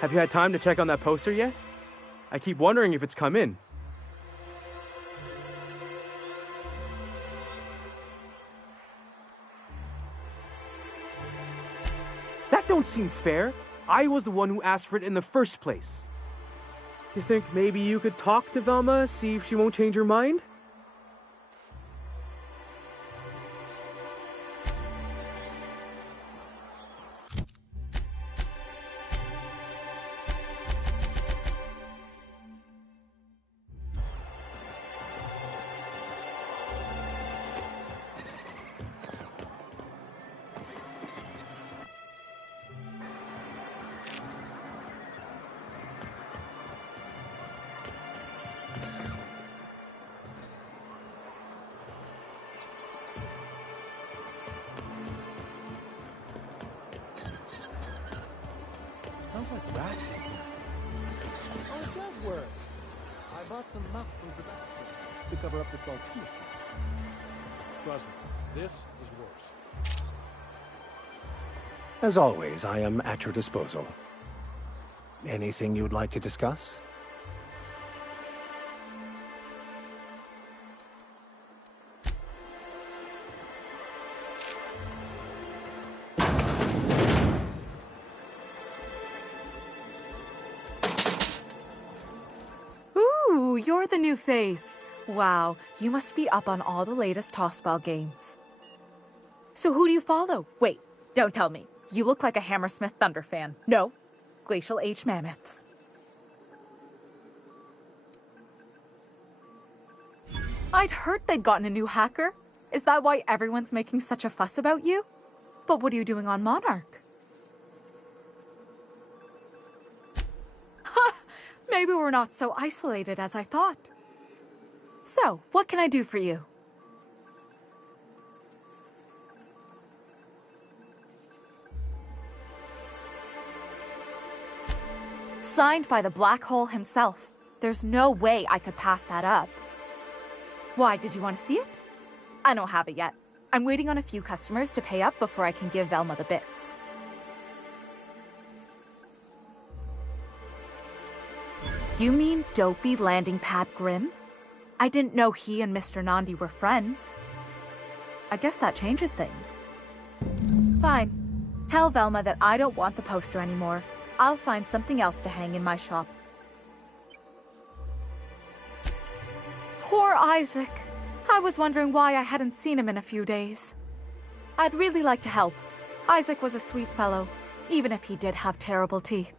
Have you had time to check on that poster yet? I keep wondering if it's come in. That don't seem fair. I was the one who asked for it in the first place. You think maybe you could talk to Velma, see if she won't change her mind? Smells like rat in here. Oh, it does work. I bought some musk from Sebastian to cover up the saltiness. Trust me, this is worse. As always, I am at your disposal. Anything you'd like to discuss? Ooh, you're the new face. Wow, you must be up on all the latest tossball games. So who do you follow? Wait, don't tell me. You look like a Hammersmith Thunder fan. No, Glacial H Mammoths. I'd heard they'd gotten a new hacker. Is that why everyone's making such a fuss about you? But what are you doing on Monarch? Ha! Maybe we're not so isolated as I thought. So, what can I do for you? Signed by the Black Hole himself. There's no way I could pass that up. Why, did you want to see it? I don't have it yet. I'm waiting on a few customers to pay up before I can give Velma the bits. You mean Dopey Landing Pad Grimm? I didn't know he and Mr. Nandi were friends. I guess that changes things. Fine. Tell Velma that I don't want the poster anymore. I'll find something else to hang in my shop. Poor Isaac. I was wondering why I hadn't seen him in a few days. I'd really like to help. Isaac was a sweet fellow, even if he did have terrible teeth.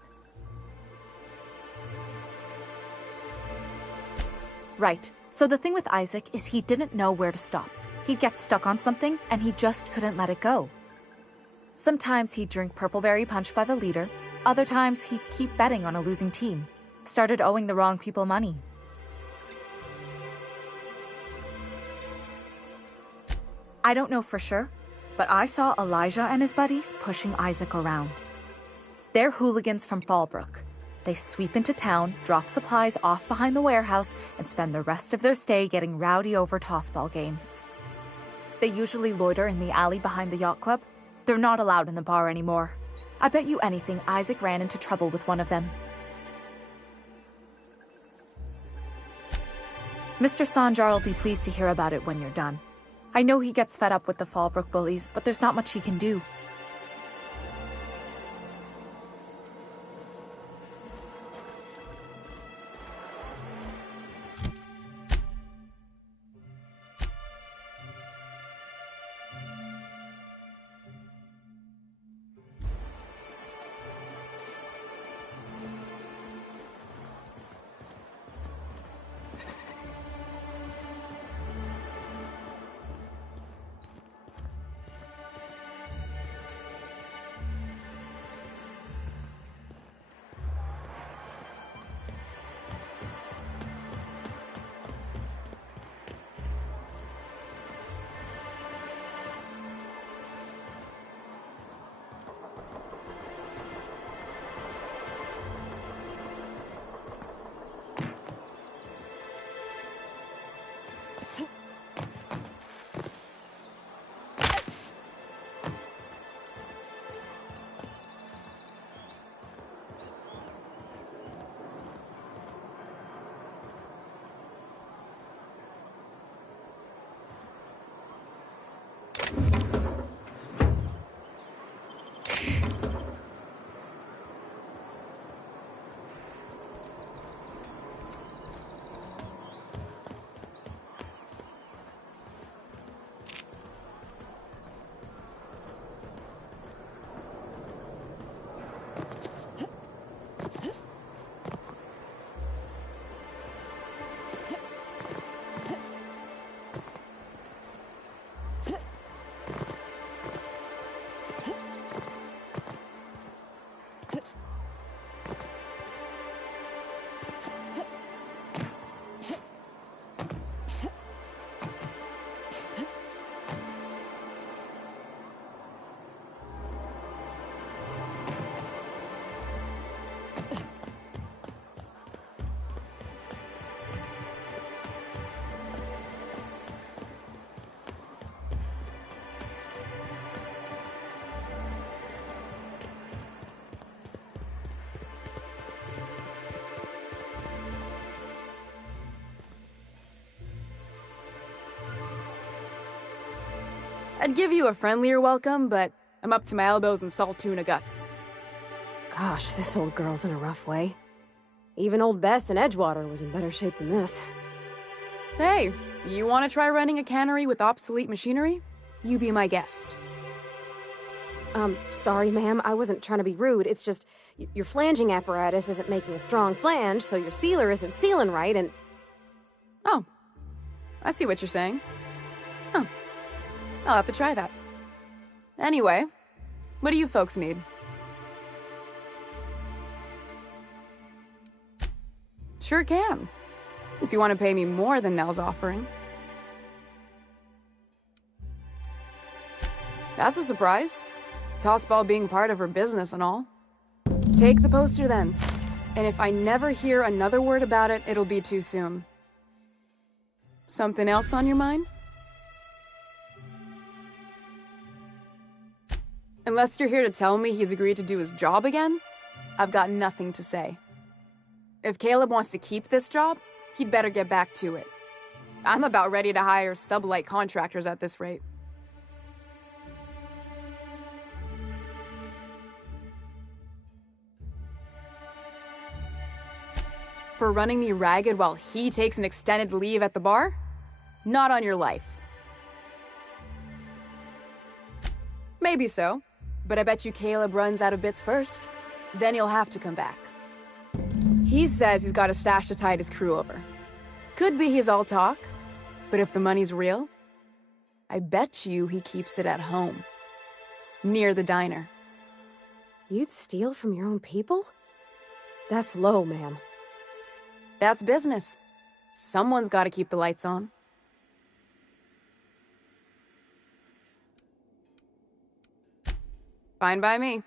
Right. So the thing with Isaac is he didn't know where to stop. He'd get stuck on something, and he just couldn't let it go. Sometimes he'd drink Purpleberry Punch by the liter. Other times he'd keep betting on a losing team. Started owing the wrong people money. I don't know for sure, but I saw Elijah and his buddies pushing Isaac around. They're hooligans from Fallbrook. They sweep into town, drop supplies off behind the warehouse, and spend the rest of their stay getting rowdy over tossball games. They usually loiter in the alley behind the yacht club. They're not allowed in the bar anymore. I bet you anything Isaac ran into trouble with one of them. Mr. Sanjar will be pleased to hear about it when you're done. I know he gets fed up with the Fallbrook bullies, but there's not much he can do. I'd give you a friendlier welcome, but I'm up to my elbows in salt tuna guts. Gosh, this old girl's in a rough way. Even old Bess in Edgewater was in better shape than this. Hey, you want to try running a cannery with obsolete machinery? You be my guest. Sorry, ma'am. I wasn't trying to be rude. It's just, your flanging apparatus isn't making a strong flange, so your sealer isn't sealing right, and... Oh, I see what you're saying. Huh. I'll have to try that. Anyway, what do you folks need? Sure can. If you want to pay me more than Nell's offering. That's a surprise. Tossball being part of her business and all. Take the poster then. And if I never hear another word about it, it'll be too soon. Something else on your mind? Unless you're here to tell me he's agreed to do his job again, I've got nothing to say. If Caleb wants to keep this job, he'd better get back to it. I'm about ready to hire sublight contractors at this rate. For running me ragged while he takes an extended leave at the bar? Not on your life. Maybe so, but I bet you Caleb runs out of bits first. Then he'll have to come back. He says he's got a stash to tide his crew over. Could be he's all talk, but if the money's real, I bet you he keeps it at home. Near the diner. You'd steal from your own people? That's low, ma'am. That's business. Someone's got to keep the lights on. Fine by me.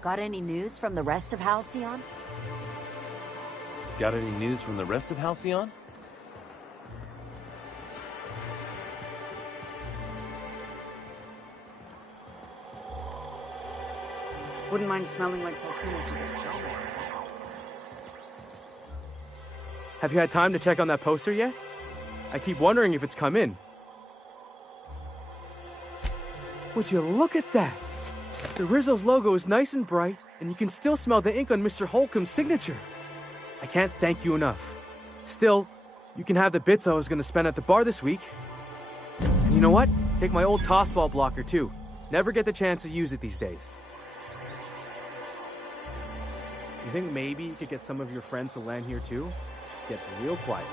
Got any news from the rest of Halcyon? Got any news from the rest of Halcyon? Wouldn't mind smelling like Saltino from this show. Have you had time to check on that poster yet? I keep wondering if it's come in. Would you look at that? The Rizzo's logo is nice and bright, and you can still smell the ink on Mr. Holcomb's signature. I can't thank you enough. Still, you can have the bits I was going to spend at the bar this week. And you know what? Take my old tossball blocker too. Never get the chance to use it these days. You think maybe you could get some of your friends to land here too? Gets real quiet.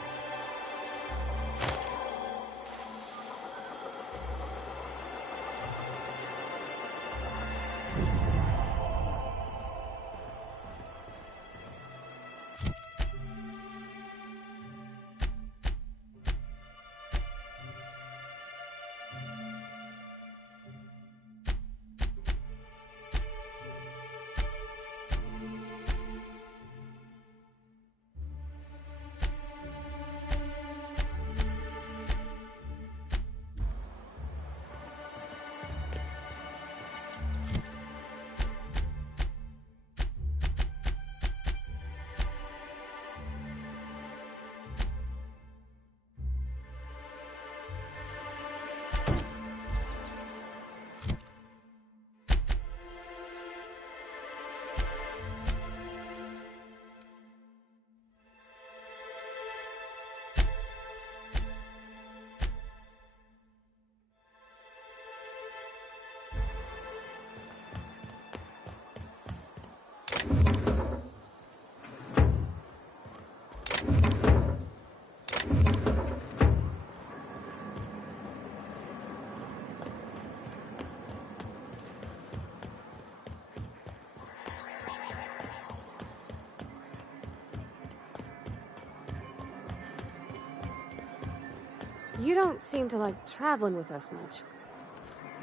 You don't seem to like traveling with us much.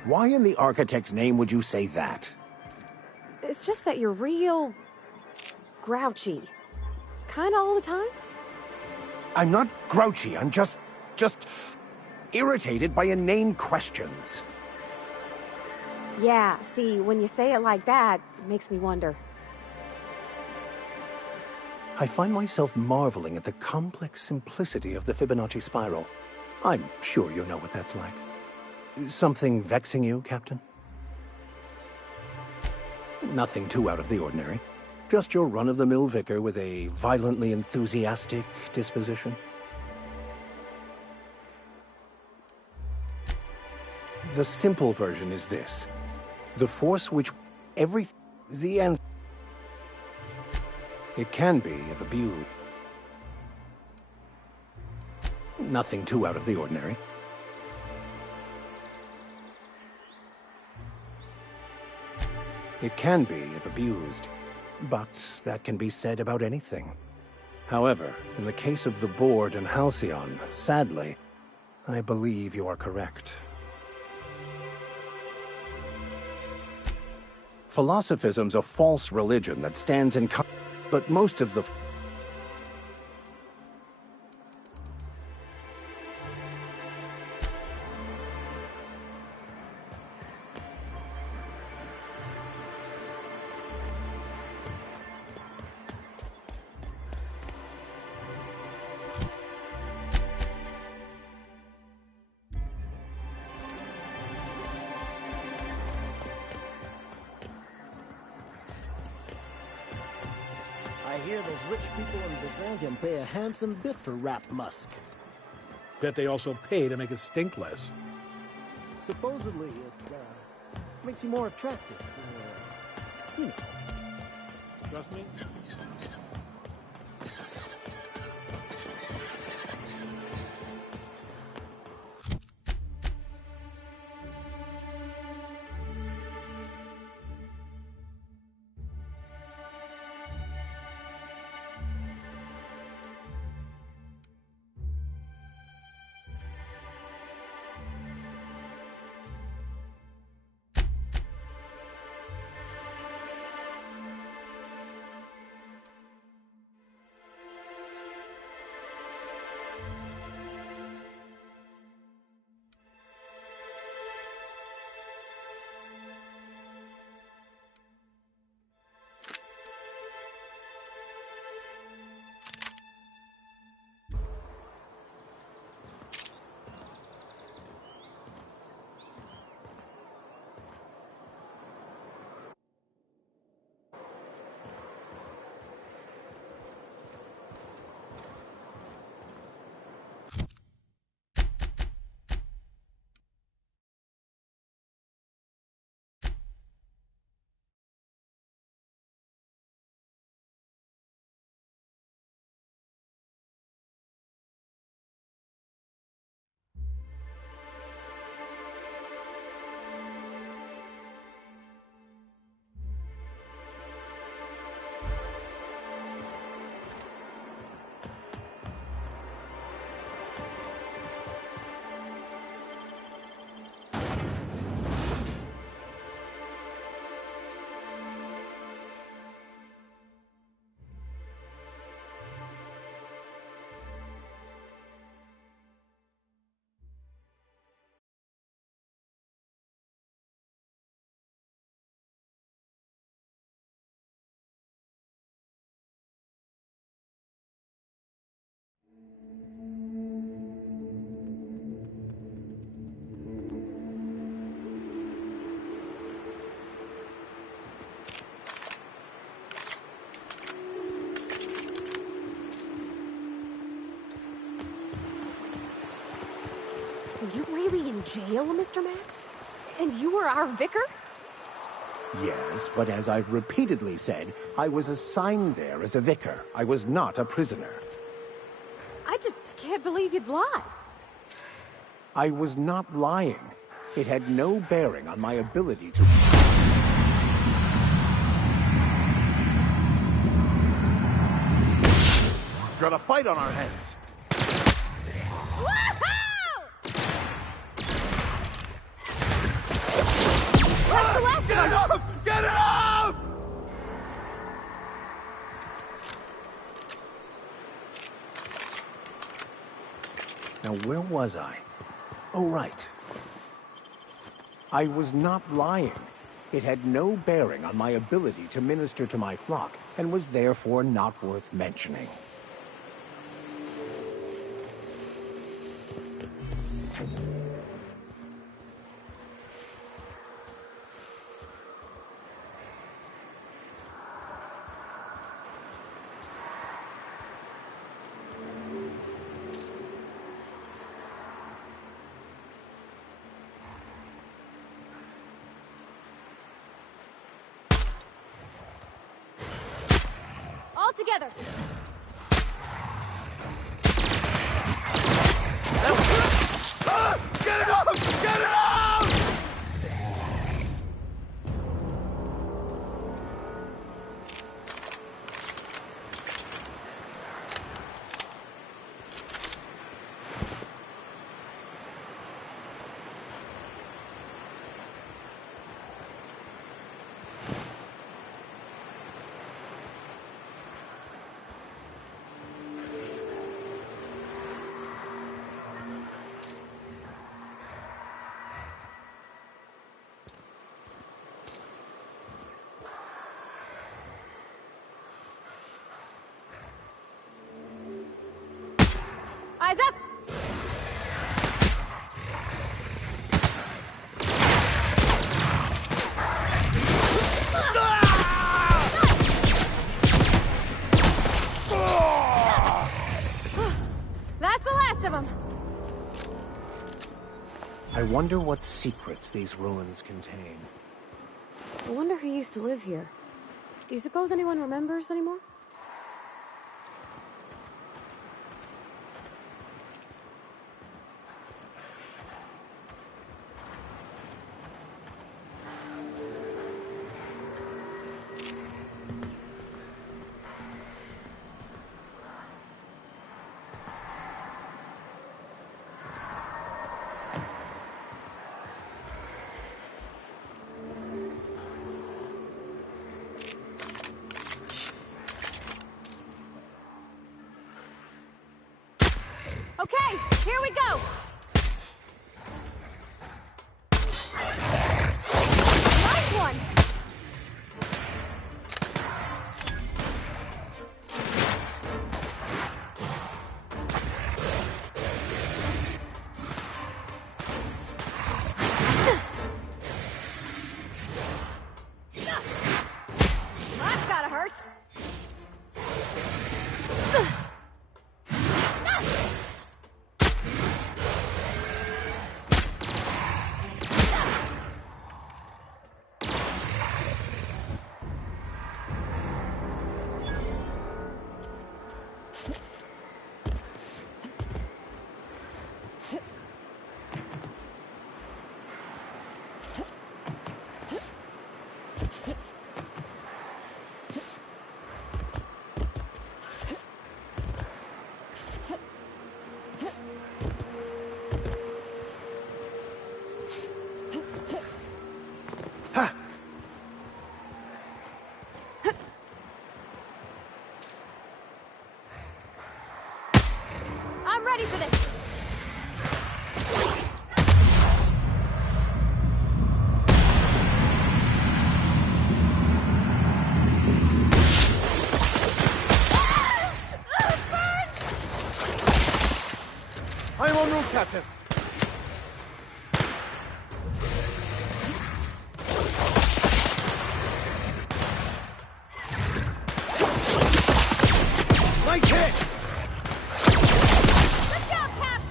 Why in the architect's name would you say that? It's just that you're real... grouchy. Kinda all the time? I'm not grouchy, I'm just irritated by inane questions. Yeah, see, when you say it like that, it makes me wonder. I find myself marveling at the complex simplicity of the Fibonacci spiral. I'm sure you know what that's like. Something vexing you, Captain? Nothing too out of the ordinary. Just your run-of-the-mill vicar with a violently enthusiastic disposition. The simple version is this. The force which the answer. It can be, if abused. Nothing too out of the ordinary. It can be, if abused. But that can be said about anything. However, in the case of the board and Halcyon, sadly, I believe you are correct. Philosophism's a false religion that stands in but most of the... I hear those rich people in Byzantium pay a handsome bit for wrapped musk. Bet they also pay to make it stink less. Supposedly, it makes you more attractive. You know. Trust me? Are you really in jail, Mr. Max? And you were our vicar? Yes, but as I've repeatedly said, I was assigned there as a vicar. I was not a prisoner. I just can't believe you'd lie. I was not lying. It had no bearing on my ability to... Got a fight on our hands. Woohoo! Get it off! Get it off! Now, where was I? Oh, right. I was not lying. It had no bearing on my ability to minister to my flock, and was therefore not worth mentioning. All together. Get it off! Get it off! Eyes up! That's the last of them. I wonder what secrets these ruins contain. I wonder who used to live here. Do you suppose anyone remembers anymore? Okay, here we go! Nice one! That's gotta hurt! I'm ready for this! I am en route, Captain. Nice hit! Good job, Cap!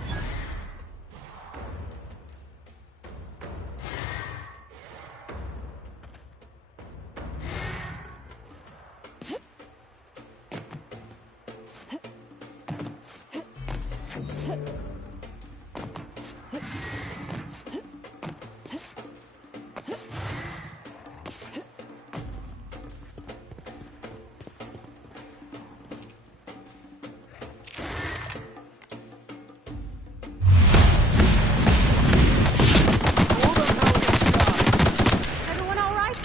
Everyone all right?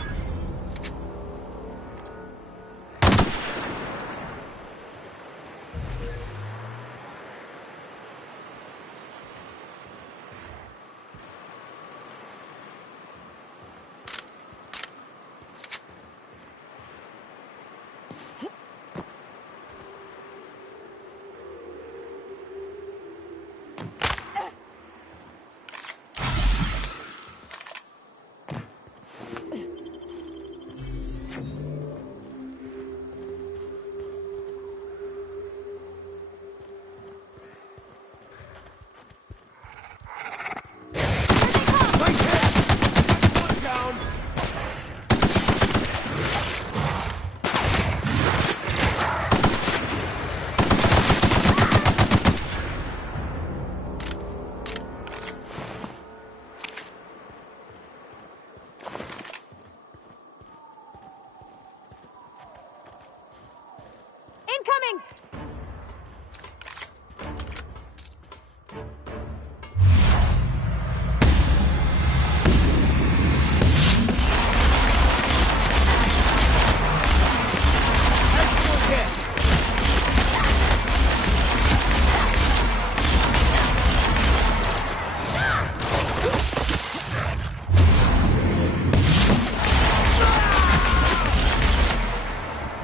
Incoming!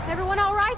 Everyone all right?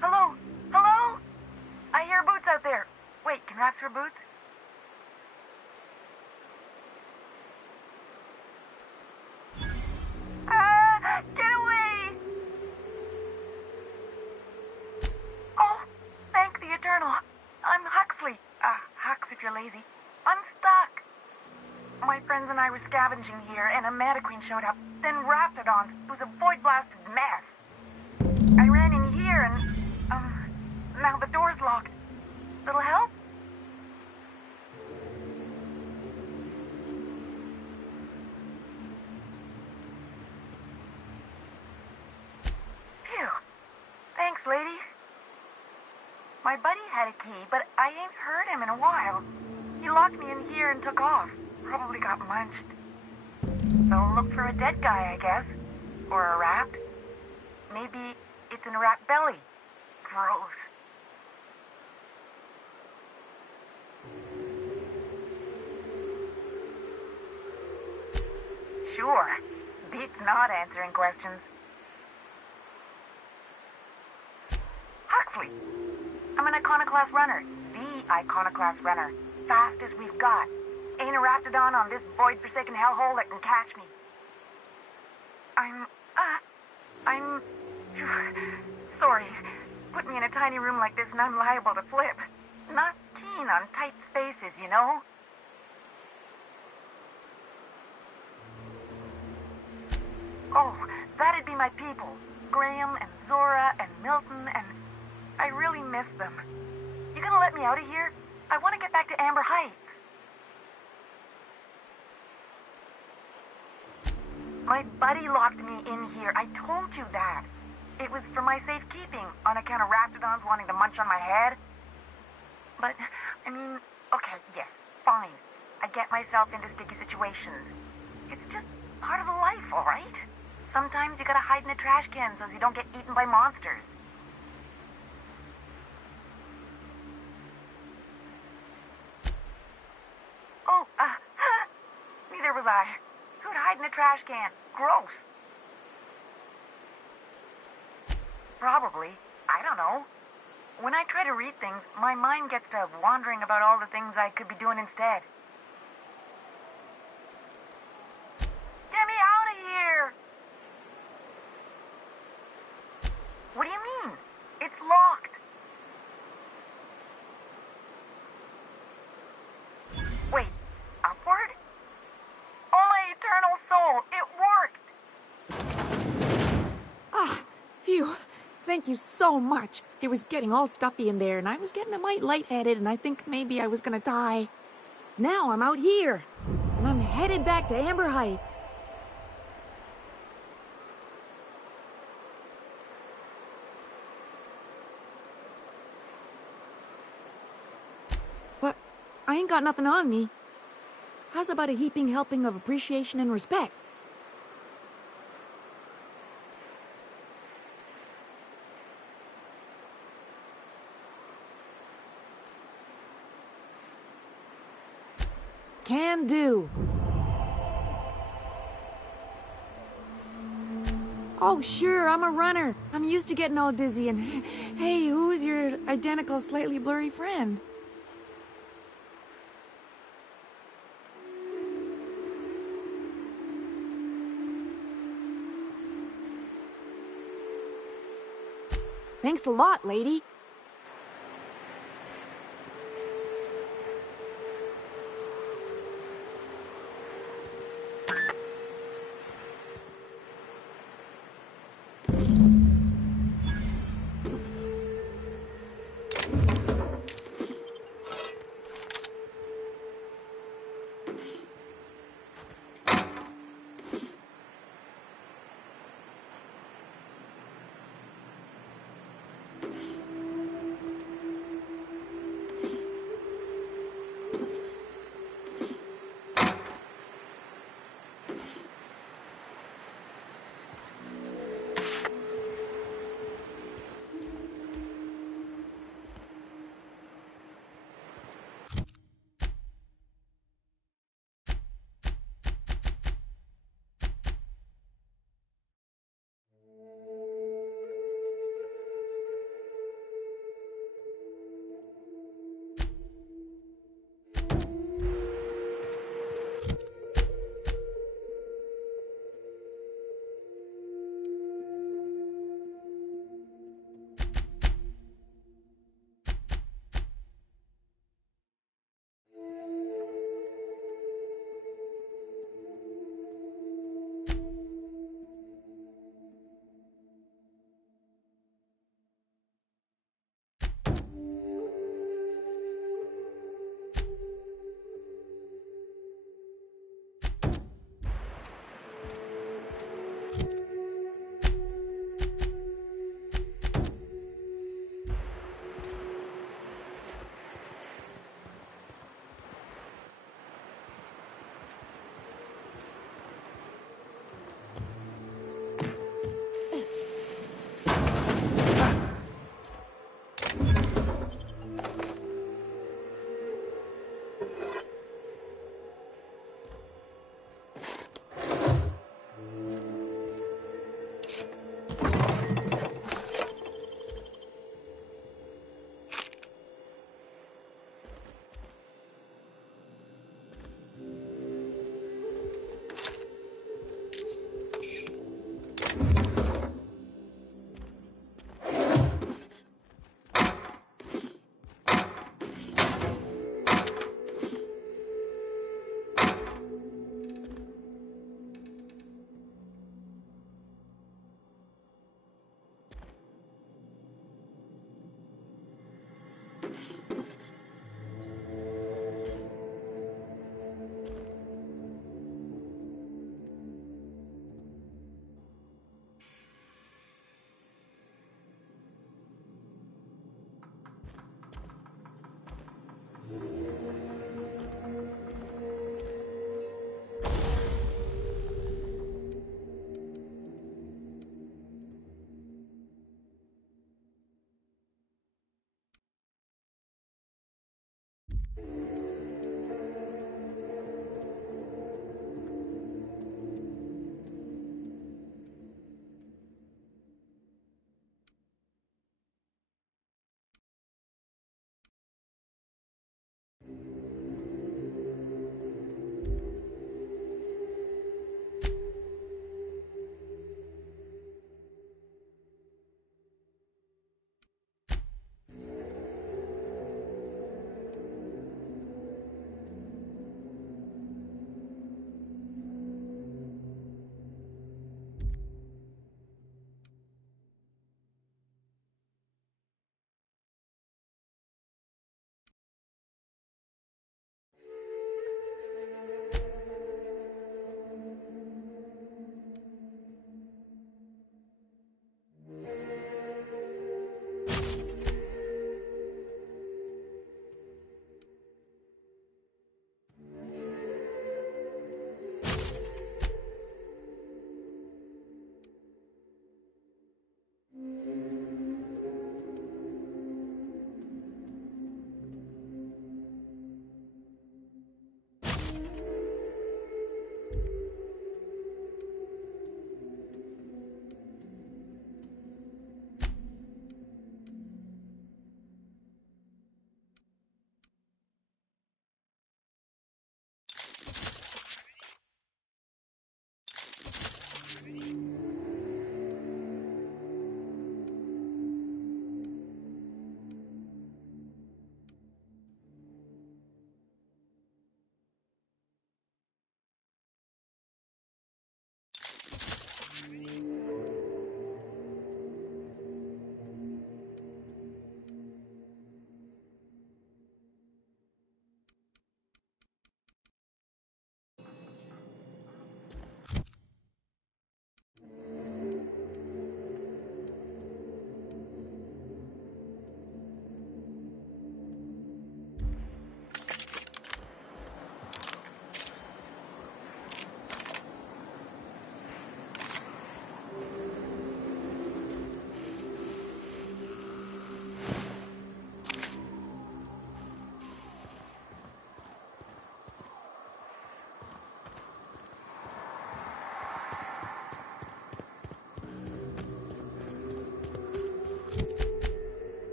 Hello? Hello? I hear boots out there. Wait, can rats hear boots? Get away! Oh, thank the Eternal. I'm Huxley. Hux if you're lazy. I'm stuck. My friends and I were scavenging here, and a Mantiqueen showed up. Then Raptidons. It was a void-blasted mess. I ran in here and, now the door's locked. Little help? Phew. Thanks, lady. My buddy had a key, but I ain't heard him in a while. He locked me in here and took off. Probably got munched. So look for a dead guy, I guess. Or a rat. Maybe it's in a rat belly. Gross. Sure. Beats not answering questions. Huxley. I'm an Iconoclast runner. The Iconoclast runner. Fastest we've got. Ain't a Raptidon on this void-forsaken hellhole that can catch me. I'm Phew. Sorry. Put me in a tiny room like this and I'm liable to flip. Not keen on tight spaces, you know? Oh, that'd be my people. Graham and Zora and Milton and... I really miss them. You gonna let me out of here? I want to get back to Amber Heights. My buddy locked me in here. I told you that. It was for my safekeeping, on account of raptidons wanting to munch on my head. But, I mean, okay, yes, fine. I get myself into sticky situations. It's just part of the life, all right? Sometimes you gotta hide in a trash can so you don't get eaten by monsters. Oh, neither was I. Who'd hide in a trash can? Gross. Probably. I don't know. When I try to read things, my mind gets to wandering about all the things I could be doing instead. Get me out of here! What do you mean? It's locked. Wait, upward? Oh, my eternal soul, it worked! Ah, phew. Thank you so much. It was getting all stuffy in there, and I was getting a mite lightheaded, and I think maybe I was gonna die. Now I'm out here, and I'm headed back to Amber Heights. But I ain't got nothing on me. How's about a heaping helping of appreciation and respect? Can do. Oh, sure, I'm a runner. I'm used to getting all dizzy and... Hey, who's your identical, slightly blurry friend? Thanks a lot, lady.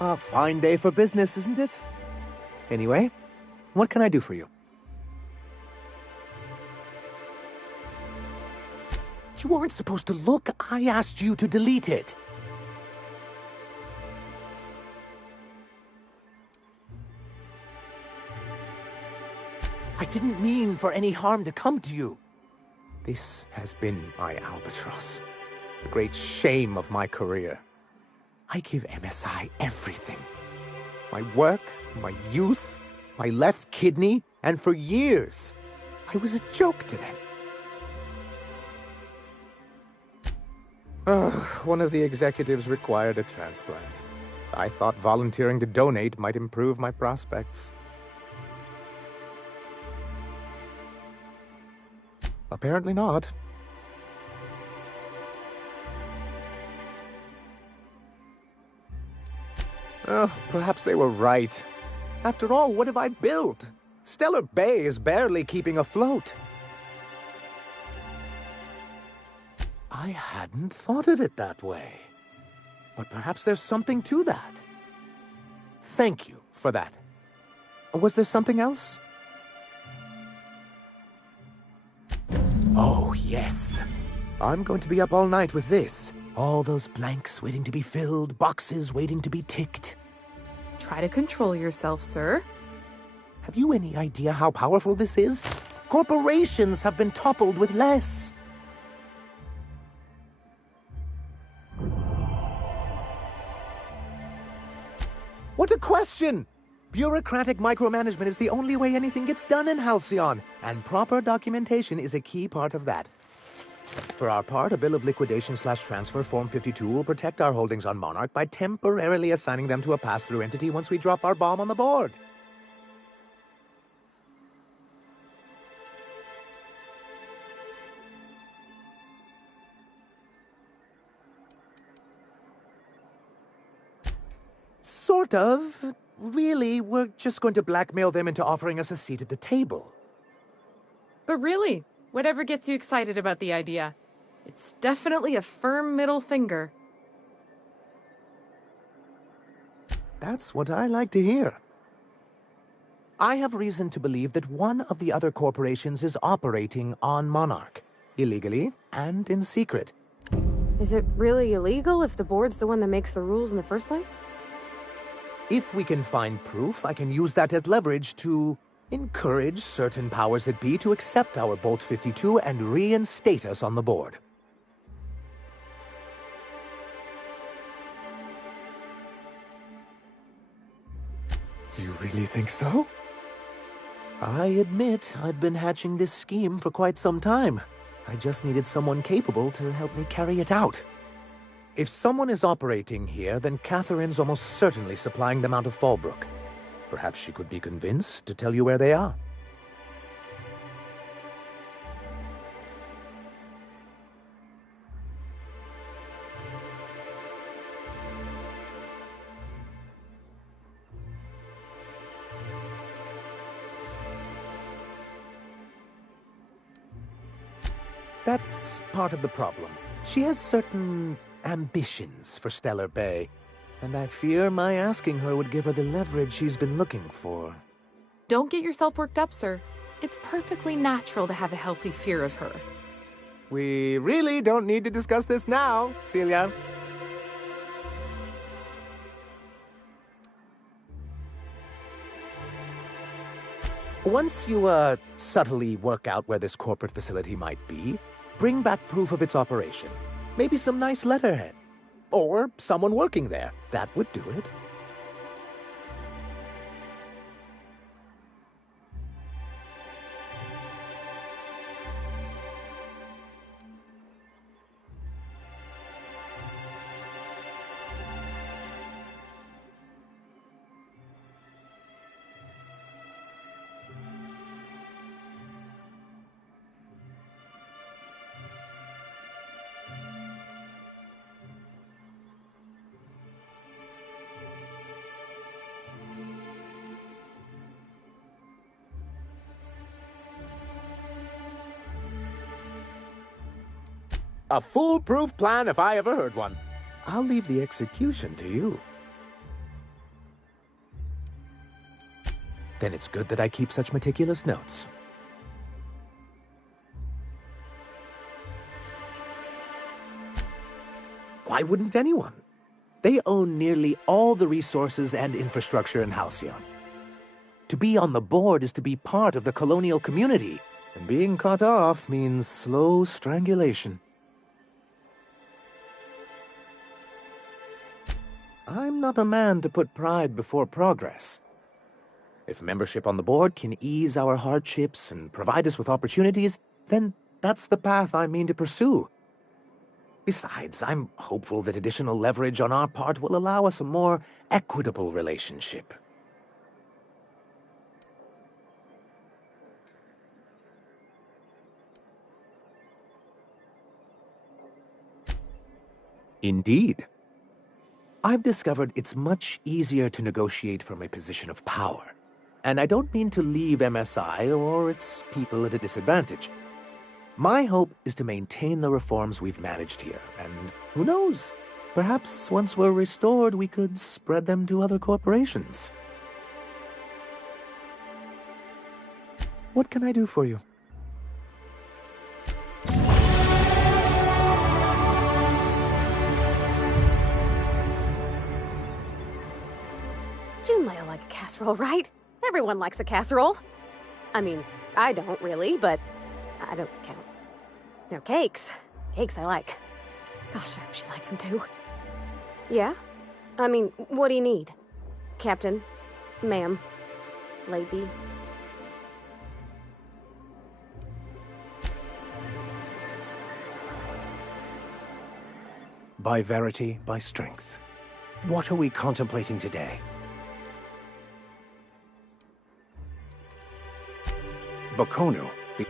A fine day for business, isn't it? Anyway, what can I do for you? You weren't supposed to look. I asked you to delete it. I didn't mean for any harm to come to you. This has been my albatross, the great shame of my career. I give MSI everything. My work, my youth, my left kidney, and for years, I was a joke to them. One of the executives required a transplant. I thought volunteering to donate might improve my prospects. Apparently not. Oh, perhaps they were right. After all, what have I built? Stellar Bay is barely keeping afloat. I hadn't thought of it that way. But perhaps there's something to that. Thank you for that. Was there something else? Oh, yes. I'm going to be up all night with this. All those blanks waiting to be filled, boxes waiting to be ticked. Try to control yourself, sir. Have you any idea how powerful this is? Corporations have been toppled with less. What a question! Bureaucratic micromanagement is the only way anything gets done in Halcyon, and proper documentation is a key part of that. For our part, a bill of liquidation/transfer Form 52 will protect our holdings on Monarch by temporarily assigning them to a pass-through entity once we drop our bomb on the board. Sort of. Really, we're just going to blackmail them into offering us a seat at the table. But really, whatever gets you excited about the idea. It's definitely a firm middle finger. That's what I like to hear. I have reason to believe that one of the other corporations is operating on Monarch, illegally and in secret. Is it really illegal if the board's the one that makes the rules in the first place? If we can find proof, I can use that as leverage to encourage certain powers that be to accept our Bolt 52 and reinstate us on the board. You really think so? I admit I've been hatching this scheme for quite some time. I just needed someone capable to help me carry it out. If someone is operating here, then Catherine's almost certainly supplying them out of Fallbrook. Perhaps she could be convinced to tell you where they are. That's part of the problem. She has certain ambitions for Stellar Bay, and I fear my asking her would give her the leverage she's been looking for. Don't get yourself worked up, sir. It's perfectly natural to have a healthy fear of her. We really don't need to discuss this now, Celia. Once you, subtly work out where this corporate facility might be, bring back proof of its operation. Maybe some nice letterhead. Or someone working there. That would do it. A foolproof plan if I ever heard one. I'll leave the execution to you. Then it's good that I keep such meticulous notes. Why wouldn't anyone? They own nearly all the resources and infrastructure in Halcyon. To be on the board is to be part of the colonial community, and being cut off means slow strangulation. I'm not a man to put pride before progress. If membership on the board can ease our hardships and provide us with opportunities, then that's the path I mean to pursue. Besides, I'm hopeful that additional leverage on our part will allow us a more equitable relationship. Indeed. I've discovered it's much easier to negotiate from a position of power. And I don't mean to leave MSI or its people at a disadvantage. My hope is to maintain the reforms we've managed here, and who knows, perhaps once we're restored, we could spread them to other corporations. What can I do for you? June might like a casserole, right? Everyone likes a casserole. I mean, I don't really, but I don't count. No, cakes. Cakes I like. Gosh, I hope she likes them too. Yeah? I mean, what do you need? Captain? Ma'am? Lady? By verity, by strength. What are we contemplating today? Bokonu, the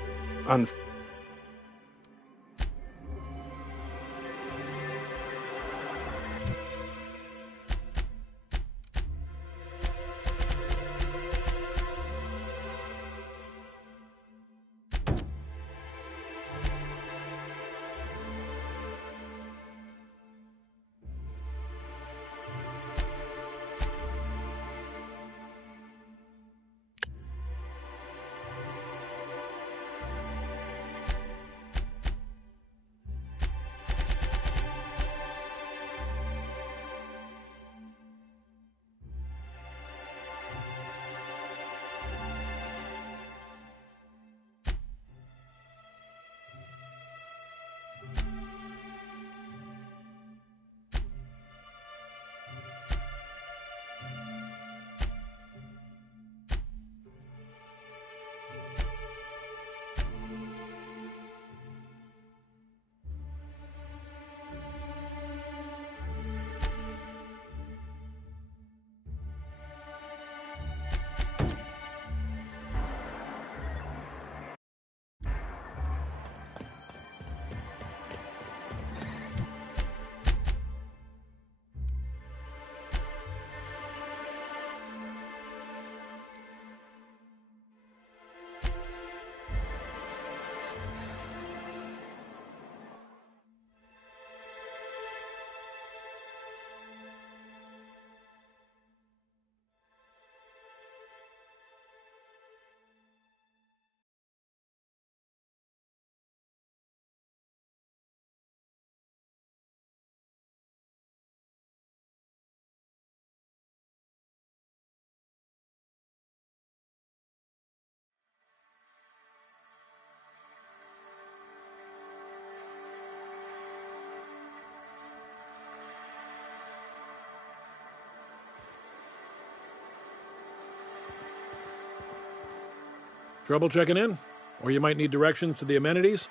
Trouble checking in? Or you might need directions to the amenities?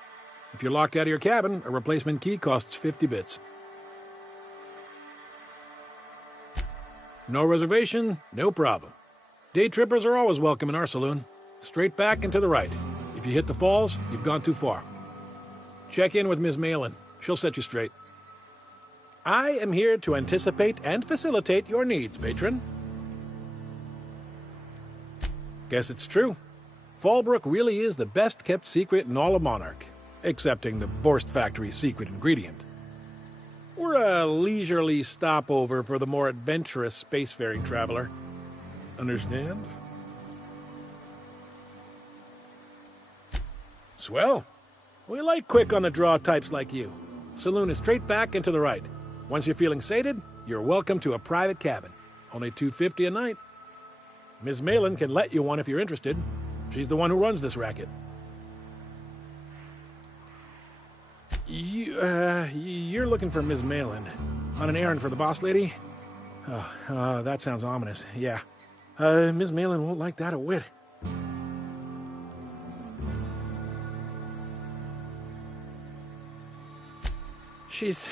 If you're locked out of your cabin, a replacement key costs 50 bits. No reservation? No problem. Day trippers are always welcome in our saloon. Straight back and to the right. If you hit the falls, you've gone too far. Check in with Ms. Malin. She'll set you straight. I am here to anticipate and facilitate your needs, patron. Guess it's true. Fallbrook really is the best-kept secret in all of Monarch, excepting the Borst Factory's secret ingredient. We're a leisurely stopover for the more adventurous spacefaring traveler. Understand? Swell. We like quick on the draw types like you. Saloon is straight back and to the right. Once you're feeling sated, you're welcome to a private cabin. Only $250 a night. Ms. Malin can let you one if you're interested. She's the one who runs this racket. You're looking for Ms. Malin. On an errand for the boss lady? Oh, that sounds ominous. Yeah. Ms. Malin won't like that a whit. She's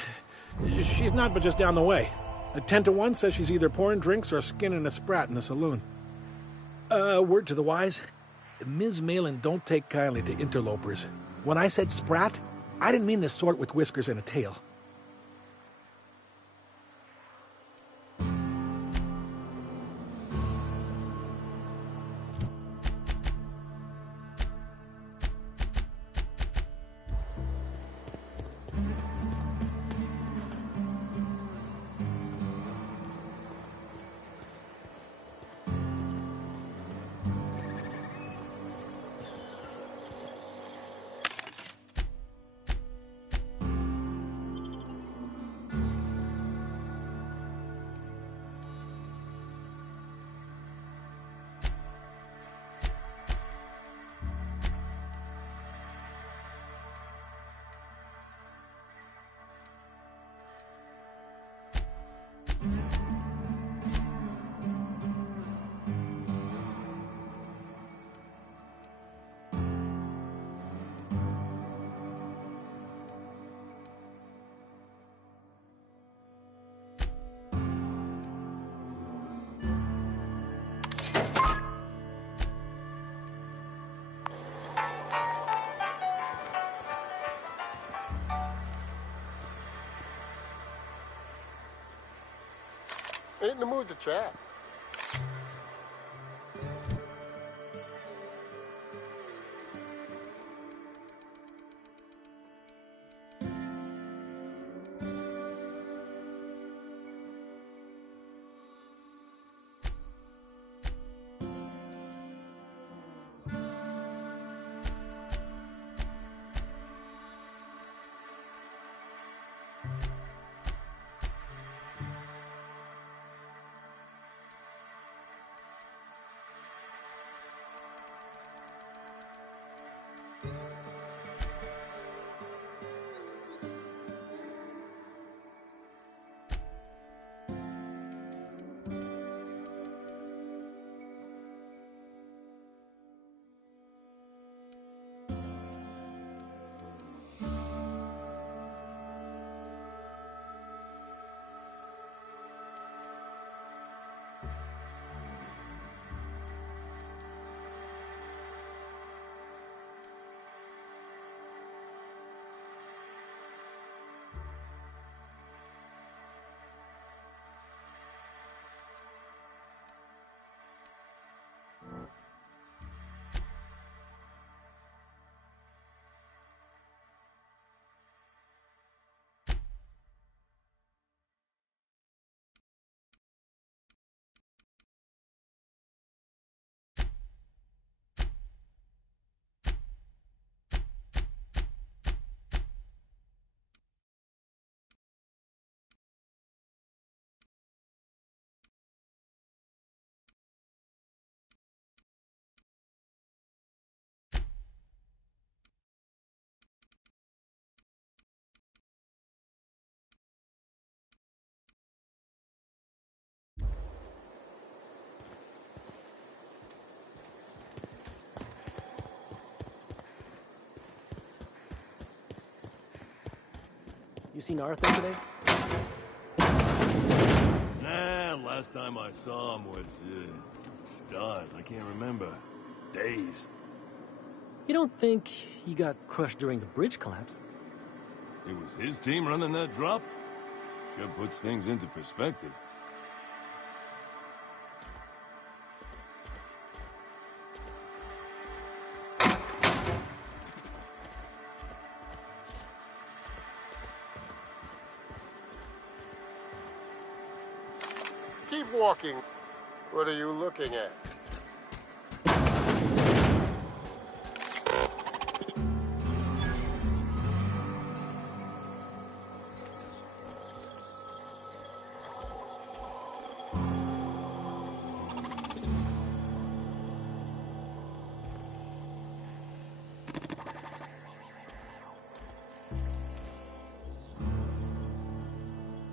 not but just down the way. A 10-to-1 says she's either pouring drinks or skinning a sprat in the saloon. Word to the wise, Ms. Malin don't take kindly to interlopers. When I said sprat, I didn't mean the sort with whiskers and a tail. Ain't in the mood to chat. You seen Arthur today? Nah, last time I saw him was, stars. I can't remember. Days. You don't think he got crushed during the bridge collapse? It was his team running that drop? Sure puts things into perspective. Keep walking. What are you looking at?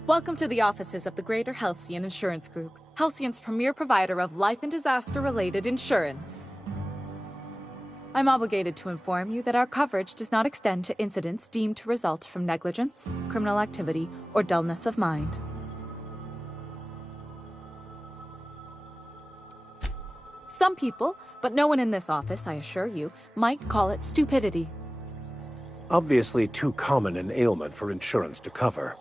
Welcome to the offices of the Greater Halcyon Insurance Group, Halcyon's premier provider of life and disaster-related insurance. I'm obligated to inform you that our coverage does not extend to incidents deemed to result from negligence, criminal activity, or dullness of mind. Some people, but no one in this office, I assure you, might call it stupidity. Obviously too common an ailment for insurance to cover.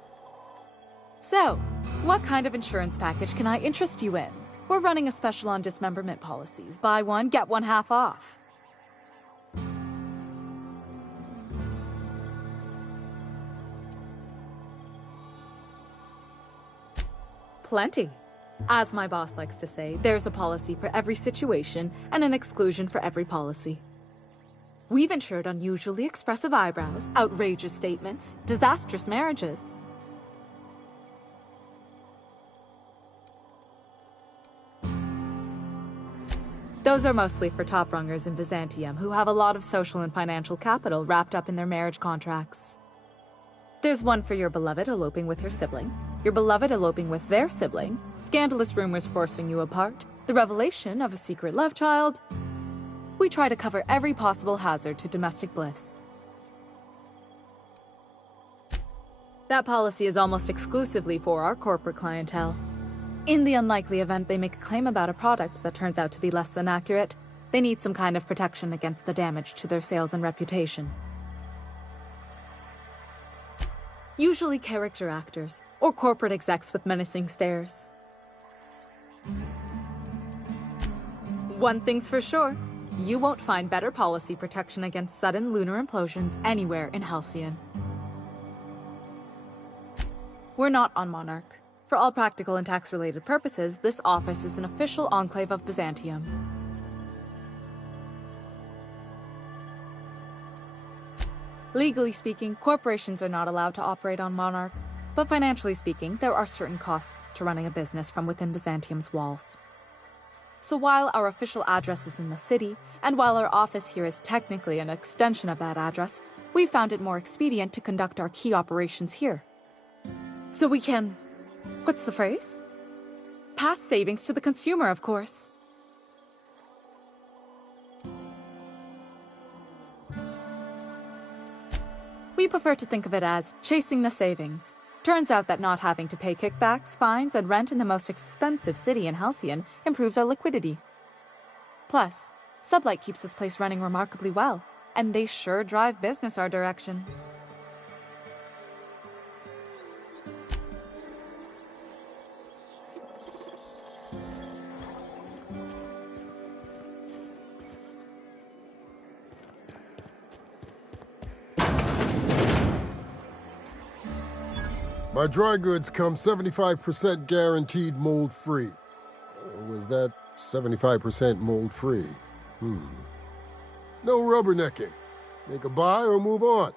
So, what kind of insurance package can I interest you in? We're running a special on dismemberment policies. Buy one, get one half off. Plenty. As my boss likes to say, there's a policy for every situation and an exclusion for every policy. We've insured unusually expressive eyebrows, outrageous statements, disastrous marriages. Those are mostly for top-rungers in Byzantium who have a lot of social and financial capital wrapped up in their marriage contracts. There's one for your beloved eloping with her sibling, your beloved eloping with their sibling, scandalous rumors forcing you apart, the revelation of a secret love child. We try to cover every possible hazard to domestic bliss. That policy is almost exclusively for our corporate clientele. In the unlikely event they make a claim about a product that turns out to be less than accurate, they need some kind of protection against the damage to their sales and reputation. Usually character actors, or corporate execs with menacing stares. One thing's for sure, you won't find better policy protection against sudden lunar implosions anywhere in Halcyon. We're not on Monarch. For all practical and tax-related purposes, this office is an official enclave of Byzantium. Legally speaking, corporations are not allowed to operate on Monarch, but financially speaking, there are certain costs to running a business from within Byzantium's walls. So while our official address is in the city, and while our office here is technically an extension of that address, we found it more expedient to conduct our key operations here. So we can... what's the phrase? Pass savings to the consumer, of course. We prefer to think of it as chasing the savings. Turns out that not having to pay kickbacks, fines, and rent in the most expensive city in Halcyon improves our liquidity. Plus, Sublight keeps this place running remarkably well, and they sure drive business our direction. My dry goods come 75% guaranteed mold-free. Was that 75% mold-free? No rubbernecking. Make a buy or move on.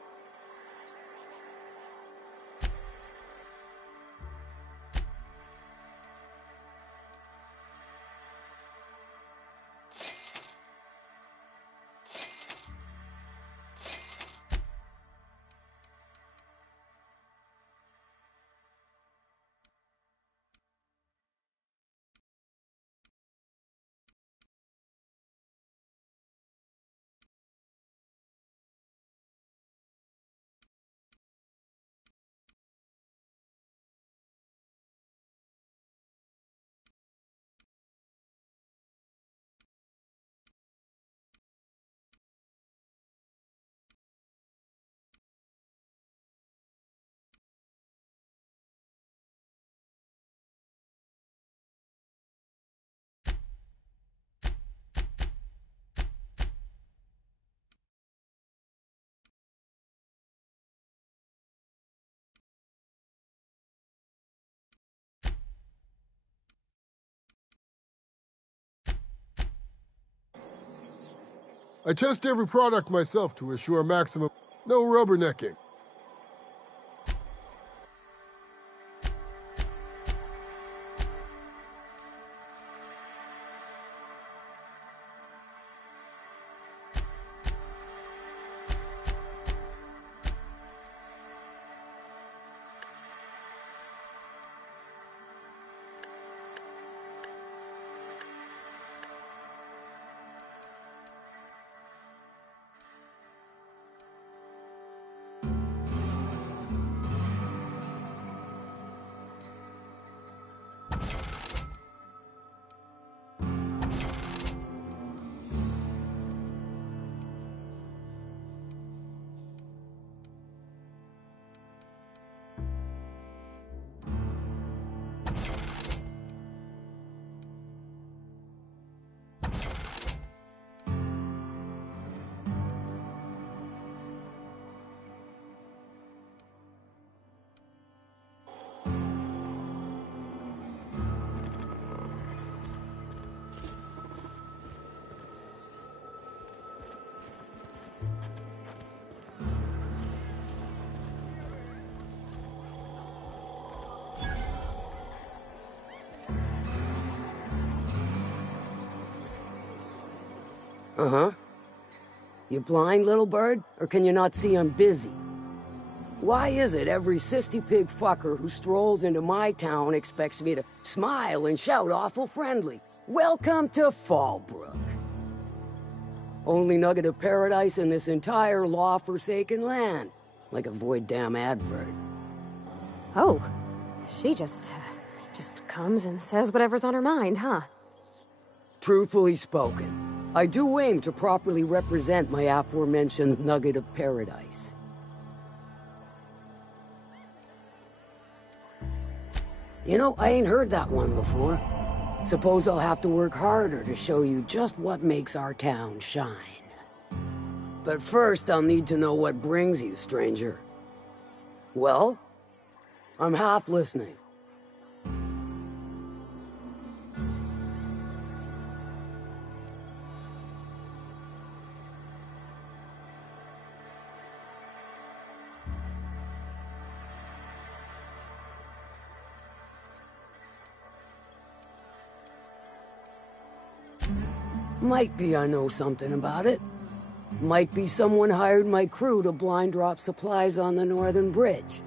I test every product myself to assure maximum... No rubbernecking. Uh-huh. You blind, little bird? Or can you not see I'm busy? Why is it every sissy pig fucker who strolls into my town expects me to smile and shout awful friendly? Welcome to Fallbrook. Only nugget of paradise in this entire law-forsaken land. Like a void damn advert. Oh, she just comes and says whatever's on her mind, huh? Truthfully spoken, I do aim to properly represent my aforementioned nugget of paradise. You know, I ain't heard that one before. Suppose I'll have to work harder to show you just what makes our town shine. But first, I'll need to know what brings you, stranger. Well, I'm half listening. Might be I know something about it. Might be someone hired my crew to blind drop supplies on the Northern Bridge.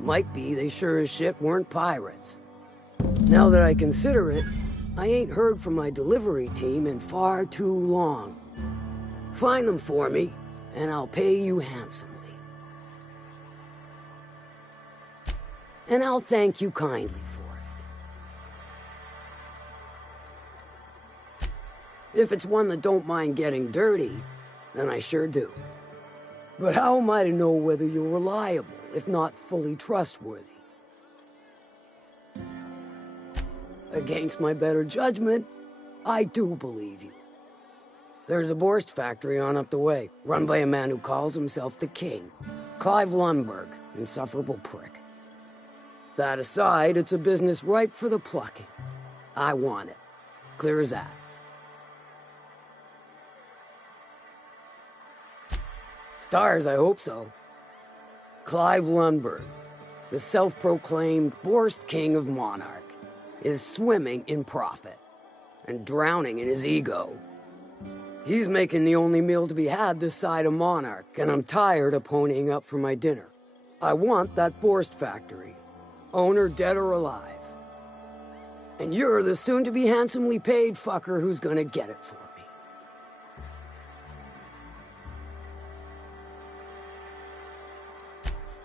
Might be they sure as shit weren't pirates. Now that I consider it, I ain't heard from my delivery team in far too long. Find them for me, and I'll pay you handsomely. And I'll thank you kindly for it. If it's one that don't mind getting dirty, then I sure do. But how am I to know whether you're reliable, if not fully trustworthy? Against my better judgment, I do believe you. There's a Borst factory on up the way, run by a man who calls himself the King. Clive Lundberg, insufferable prick. That aside, it's a business ripe for the plucking. I want it. Clear as that. Stars, I hope so. Clive Lundberg, the self-proclaimed Borst King of Monarch, is swimming in profit and drowning in his ego. He's making the only meal to be had this side of Monarch, and I'm tired of ponying up for my dinner. I want that Borst factory, owner dead or alive. And you're the soon-to-be handsomely paid fucker who's gonna get it for me.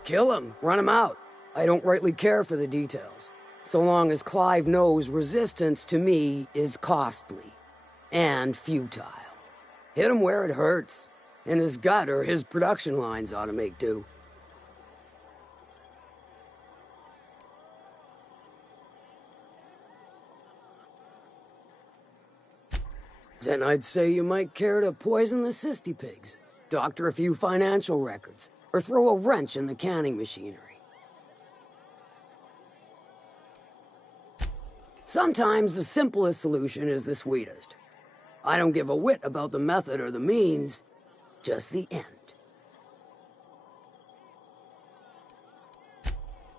Kill him, run him out. I don't rightly care for the details, so long as Clive knows resistance to me is costly and futile. Hit him where it hurts, in his gut or his production lines ought to make do. Then I'd say you might care to poison the cysty pigs, doctor a few financial records, or throw a wrench in the canning machinery. Sometimes the simplest solution is the sweetest. I don't give a whit about the method or the means, just the end.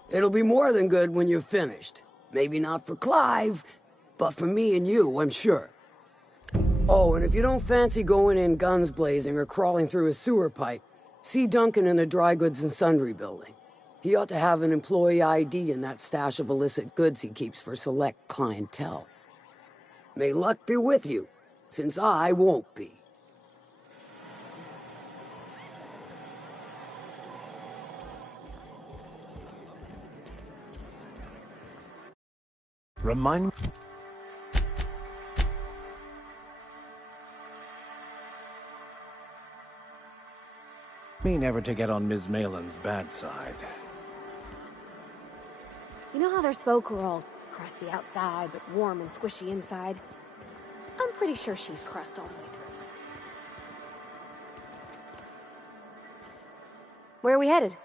It'll be more than good when you're finished. Maybe not for Clive, but for me and you, I'm sure. Oh, and if you don't fancy going in guns blazing or crawling through a sewer pipe, see Duncan in the Dry Goods and Sundry building. He ought to have an employee ID in that stash of illicit goods he keeps for select clientele. May luck be with you, since I won't be. Remind me never to get on Ms. Malin's bad side. You know how there's folk who are all crusty outside, but warm and squishy inside? I'm pretty sure she's crust all the way through. Where are we headed?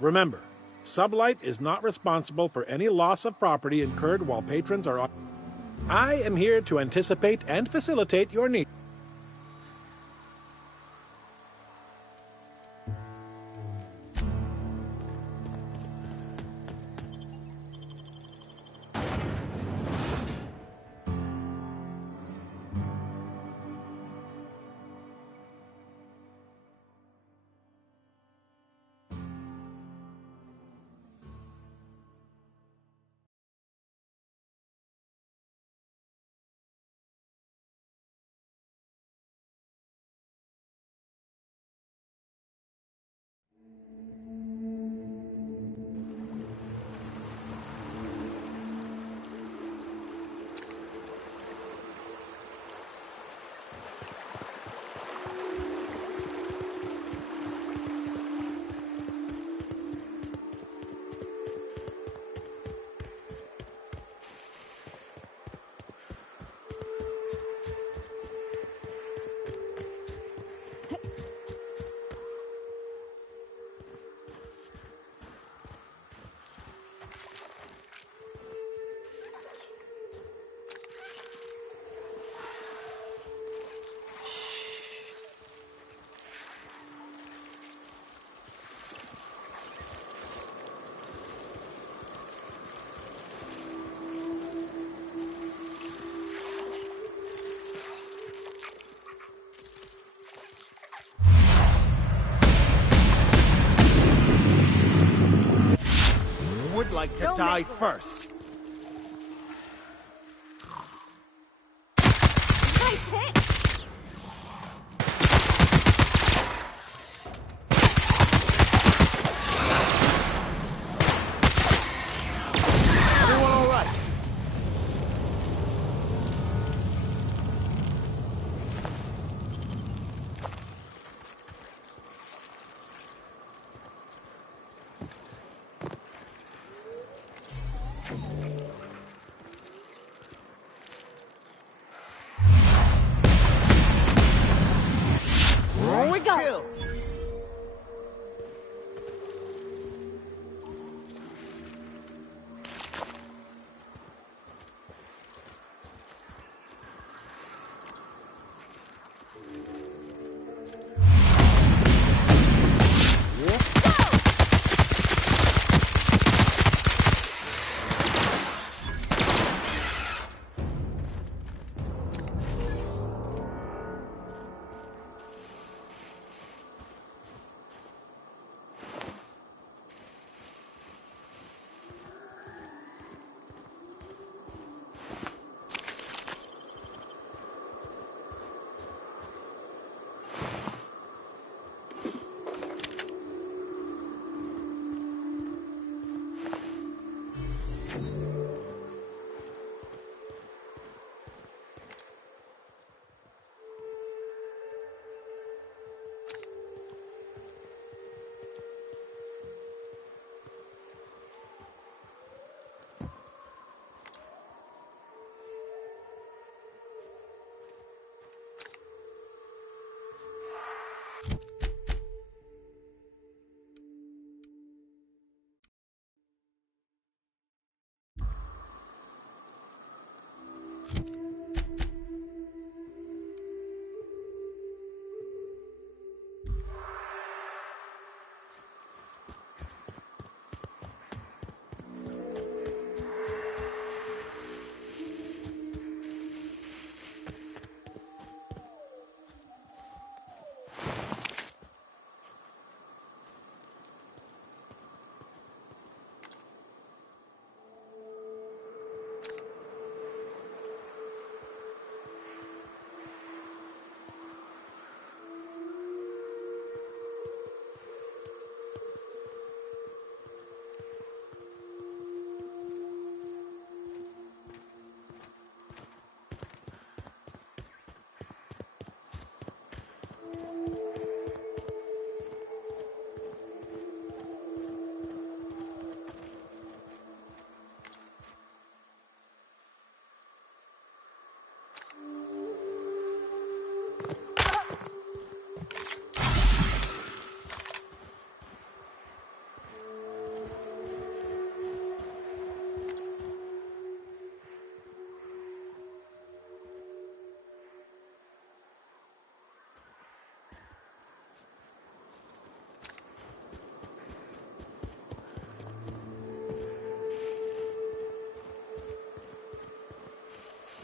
Remember, Sublight is not responsible for any loss of property incurred while patrons are on. I am here to anticipate and facilitate your needs. Would like to die first. Nice hit! Everyone all right?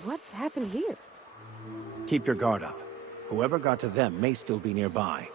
What happened here? Keep your guard up. Whoever got to them may still be nearby.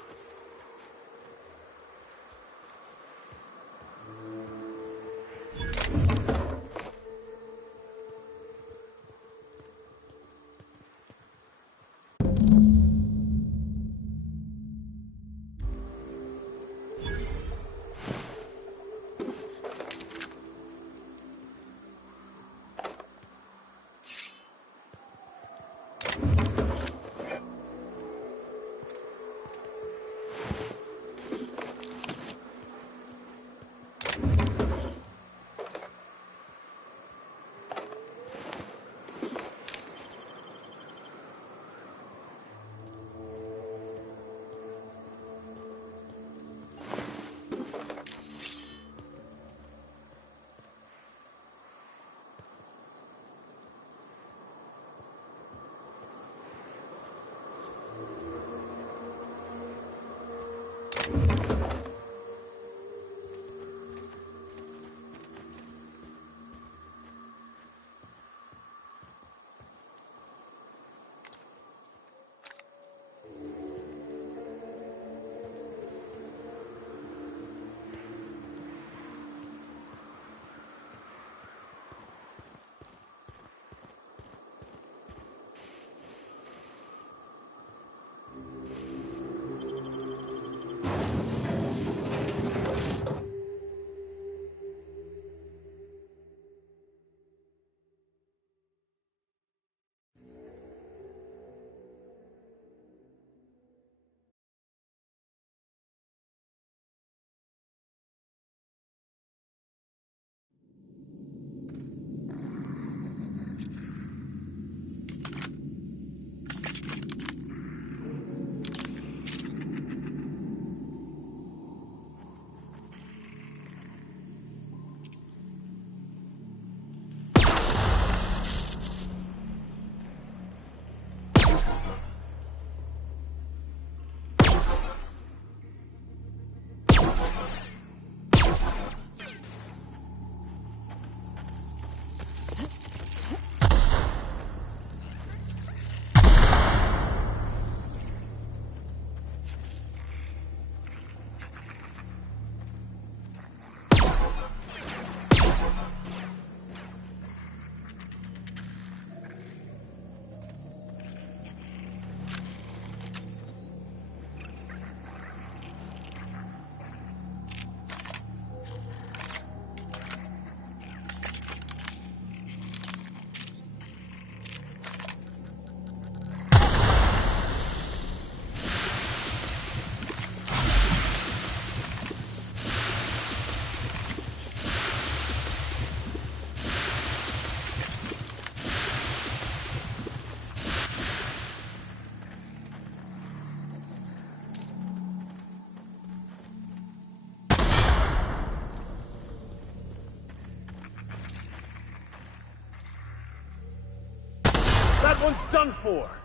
That one's done for!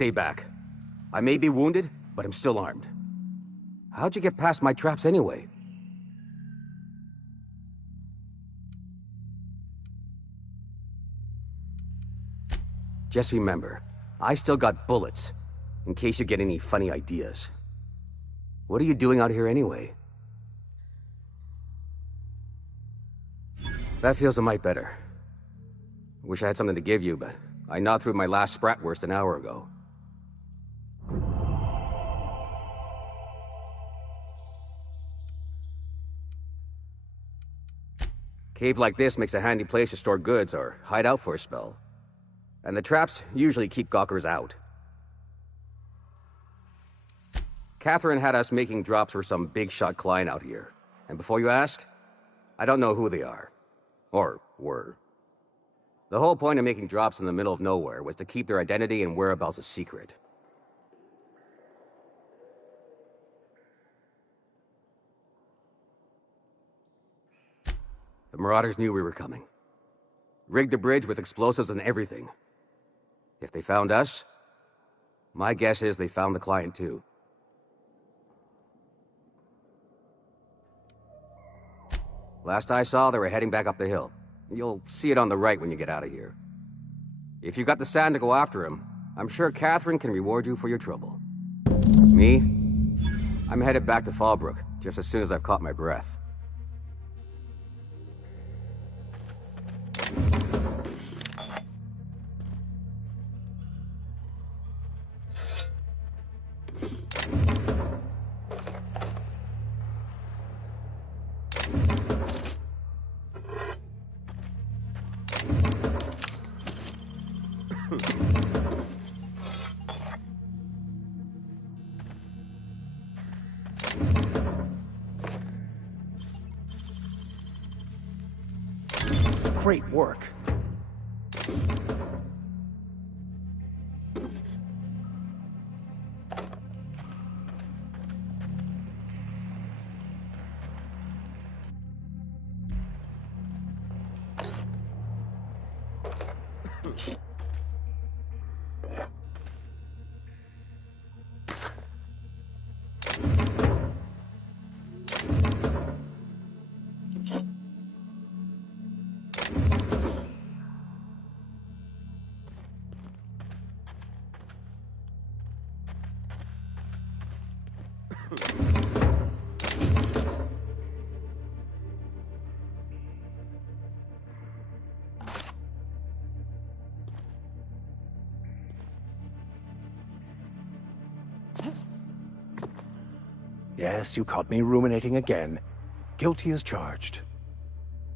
Stay back. I may be wounded, but I'm still armed. How'd you get past my traps anyway? Just remember, I still got bullets, in case you get any funny ideas. What are you doing out here anyway? That feels a mite better. Wish I had something to give you, but I gnawed through my last Spratwurst an hour ago. Cave like this makes a handy place to store goods or hide out for a spell. And the traps usually keep gawkers out. Catherine had us making drops for some big-shot client out here. And before you ask, I don't know who they are. Or were. The whole point of making drops in the middle of nowhere was to keep their identity and whereabouts a secret. The Marauders knew we were coming. Rigged the bridge with explosives and everything. If they found us, my guess is they found the client too. Last I saw, they were heading back up the hill. You'll see it on the right when you get out of here. If you got the sand to go after him, I'm sure Catherine can reward you for your trouble. Me? I'm headed back to Fallbrook, just as soon as I've caught my breath. Great work. Yes, you caught me ruminating again. Guilty as charged.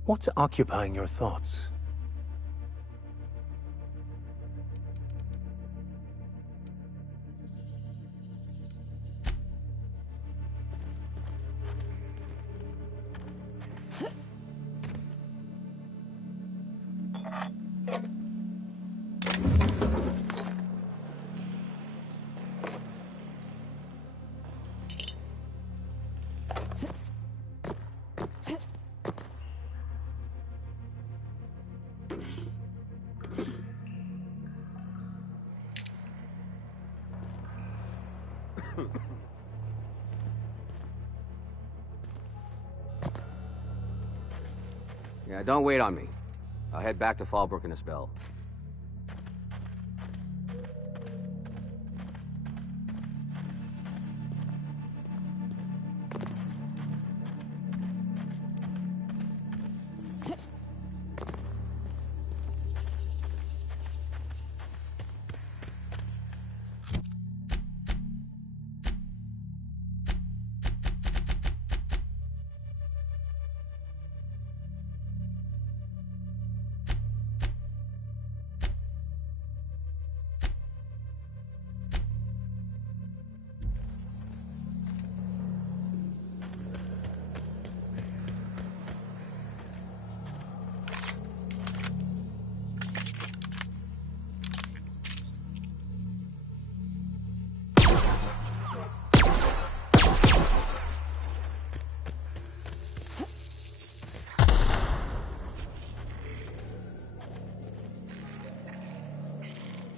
What's occupying your thoughts? Yeah, don't wait on me. I'll head back to Fallbrook in a spell.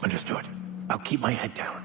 Understood. I'll keep my head down.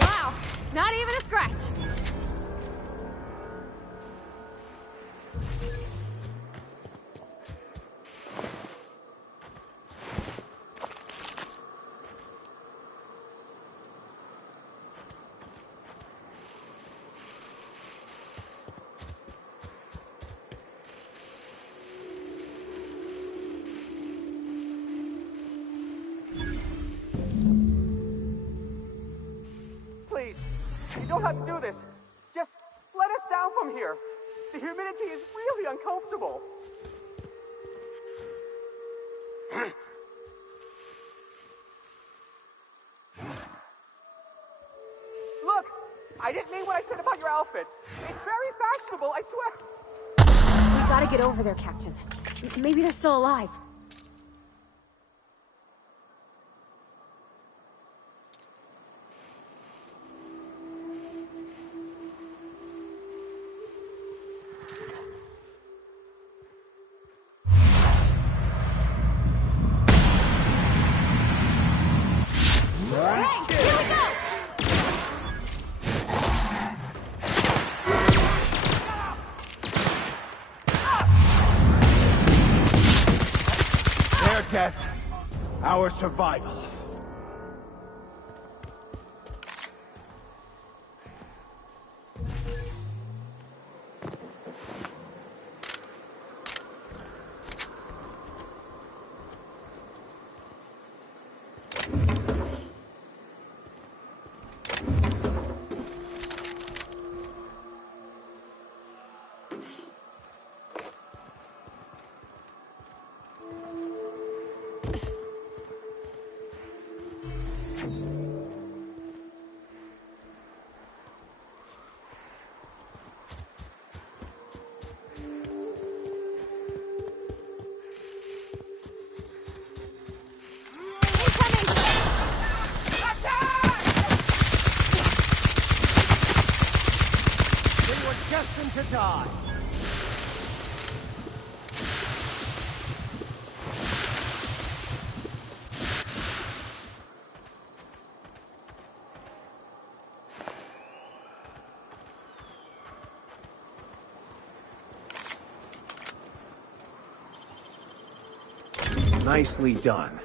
Wow, not even a scratch. Please, you don't have to do this. Just let us down from here. The humidity is really uncomfortable. Look, I didn't mean what I said about your outfit. It's very fashionable, I swear. We gotta get over there, Captain. Maybe they're still alive. Their death, our survival. Destined to die. Nicely done.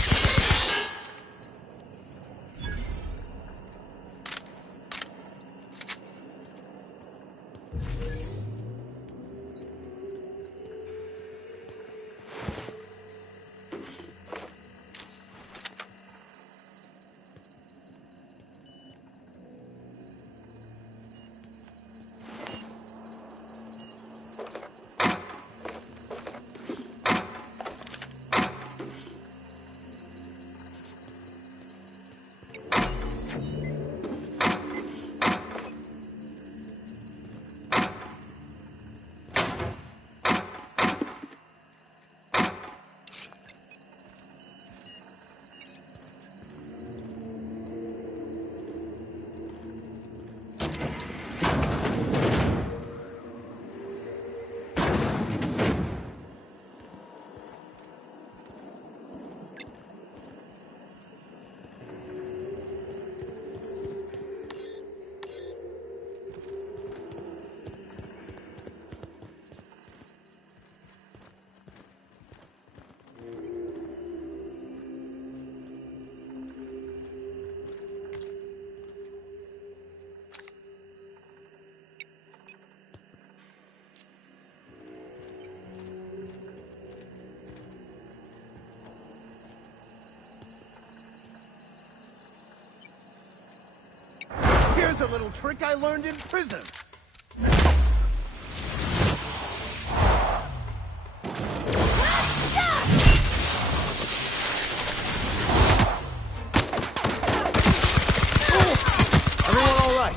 that. Here's a little trick I learned in prison. Everyone all right?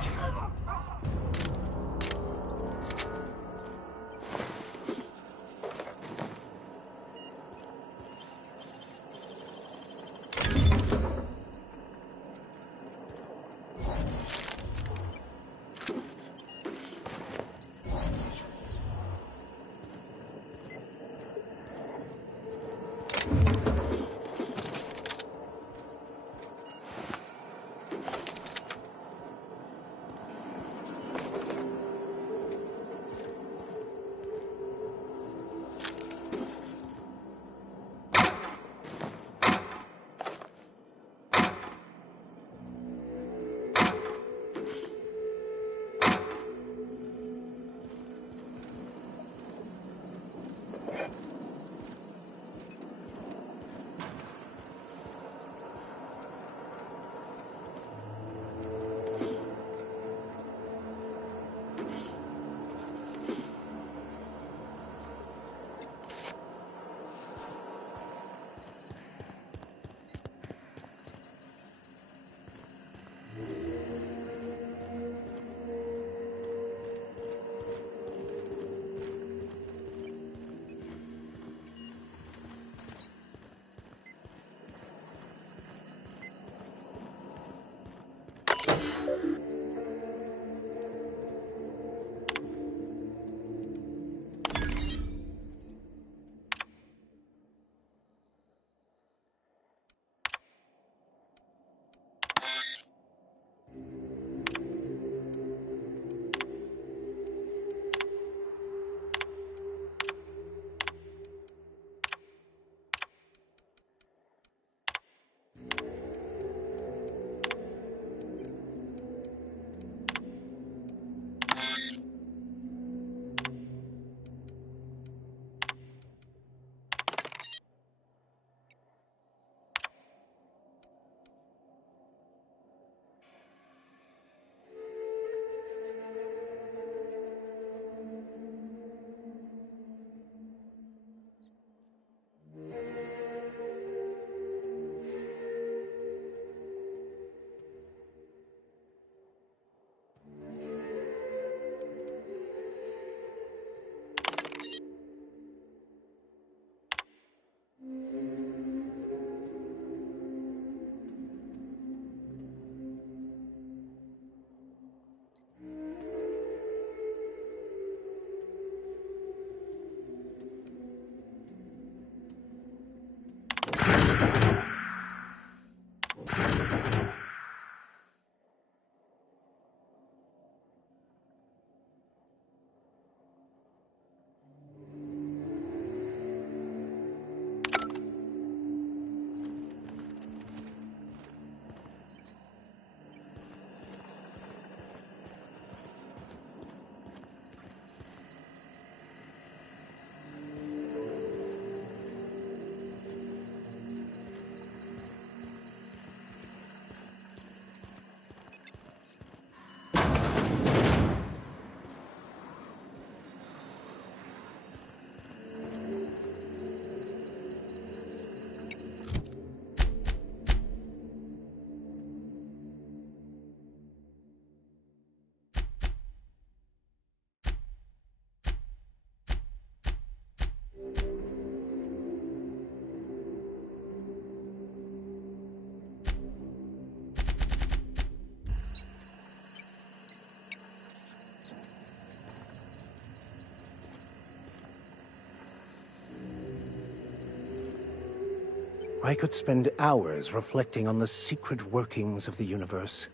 I could spend hours reflecting on the secret workings of the universe.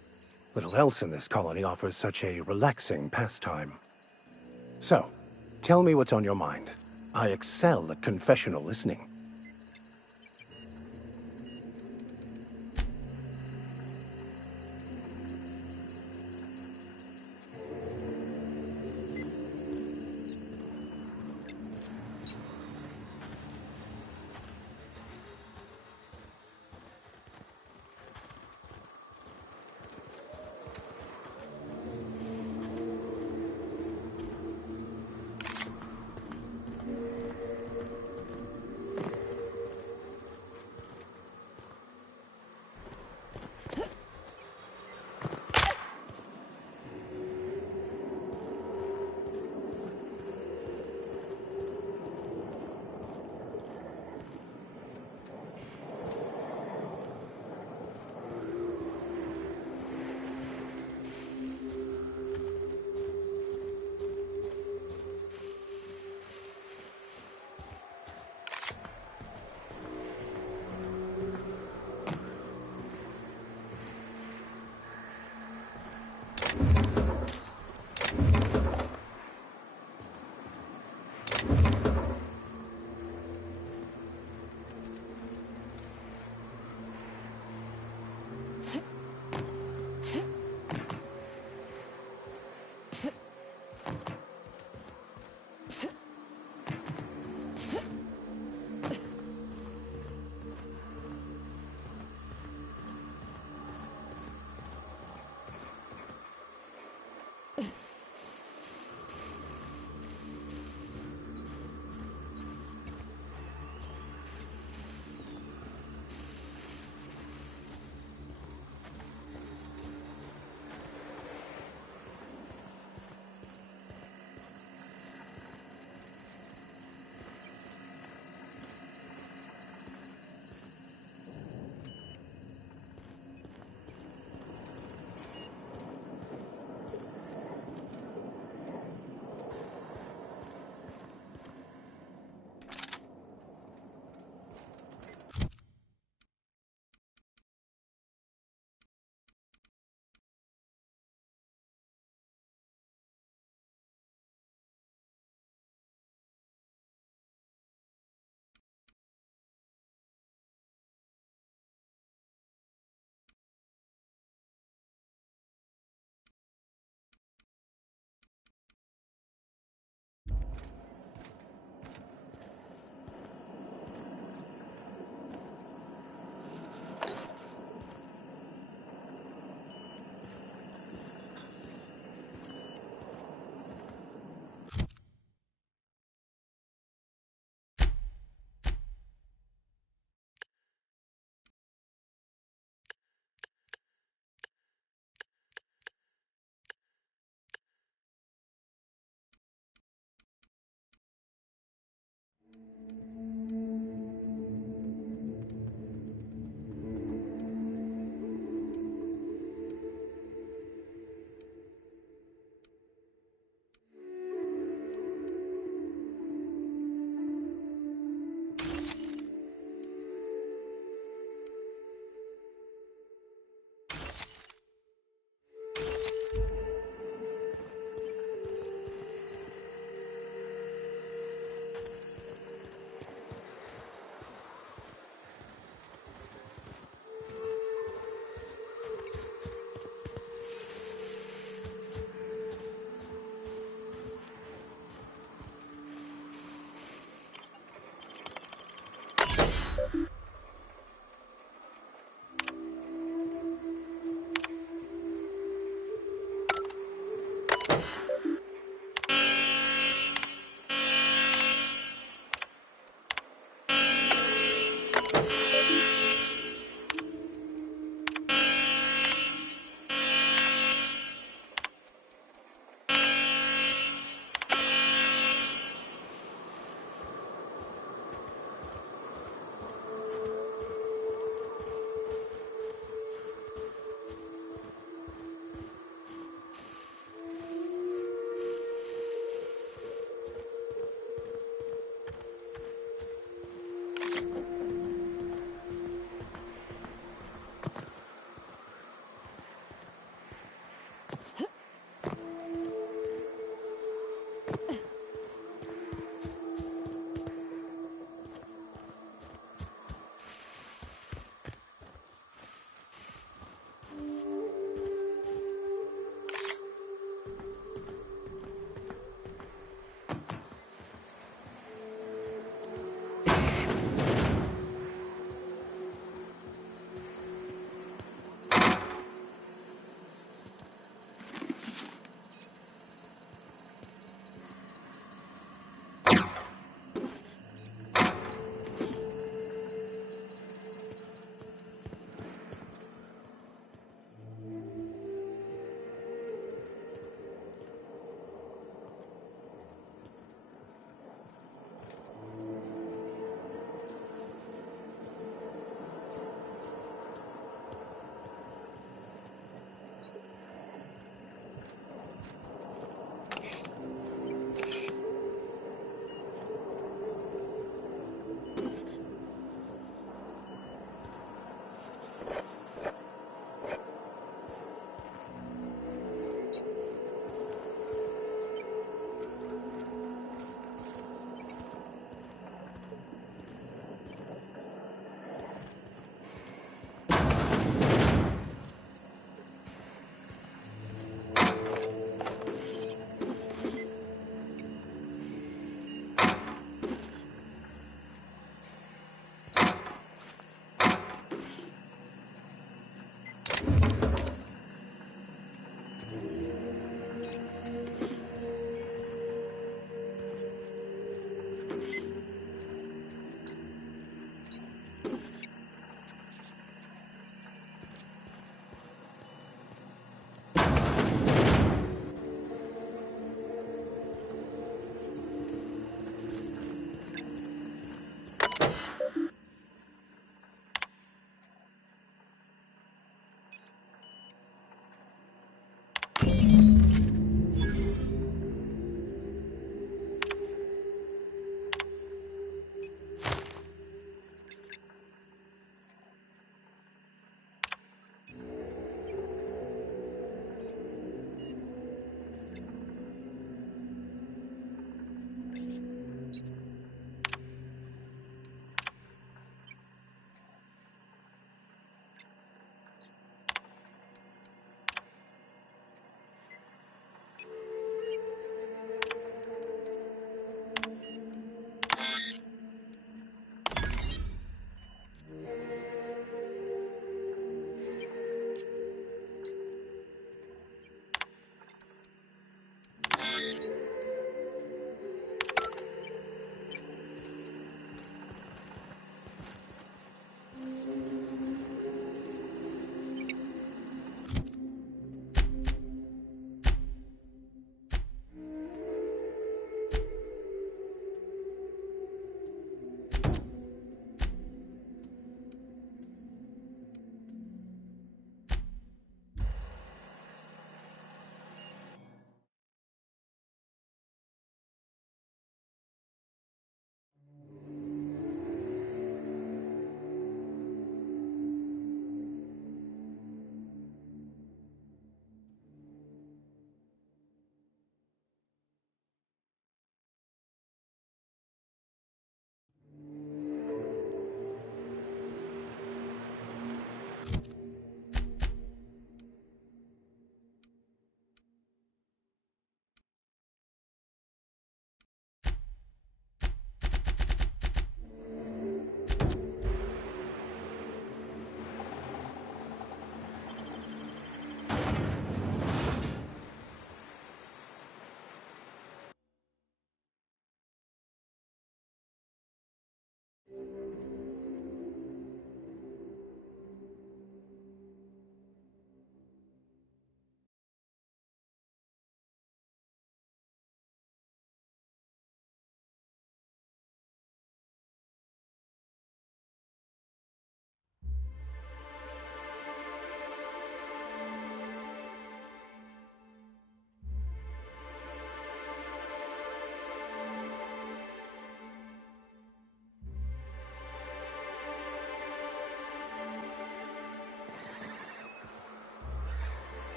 Little else in this colony offers such a relaxing pastime. So, tell me what's on your mind. I excel at confessional listening.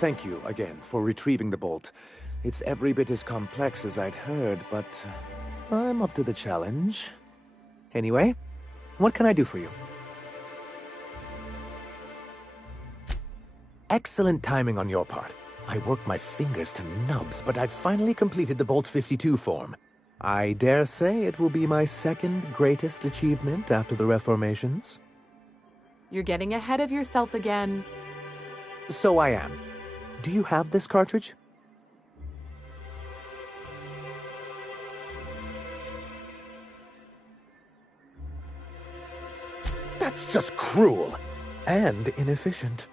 Thank you again for retrieving the bolt. It's every bit as complex as I'd heard, but I'm up to the challenge. Anyway, what can I do for you? Excellent timing on your part. I worked my fingers to nubs, but I've finally completed the Bolt 52 form. I dare say it will be my second greatest achievement after the Reformations. You're getting ahead of yourself again. So I am. Do you have this cartridge? That's just cruel and inefficient.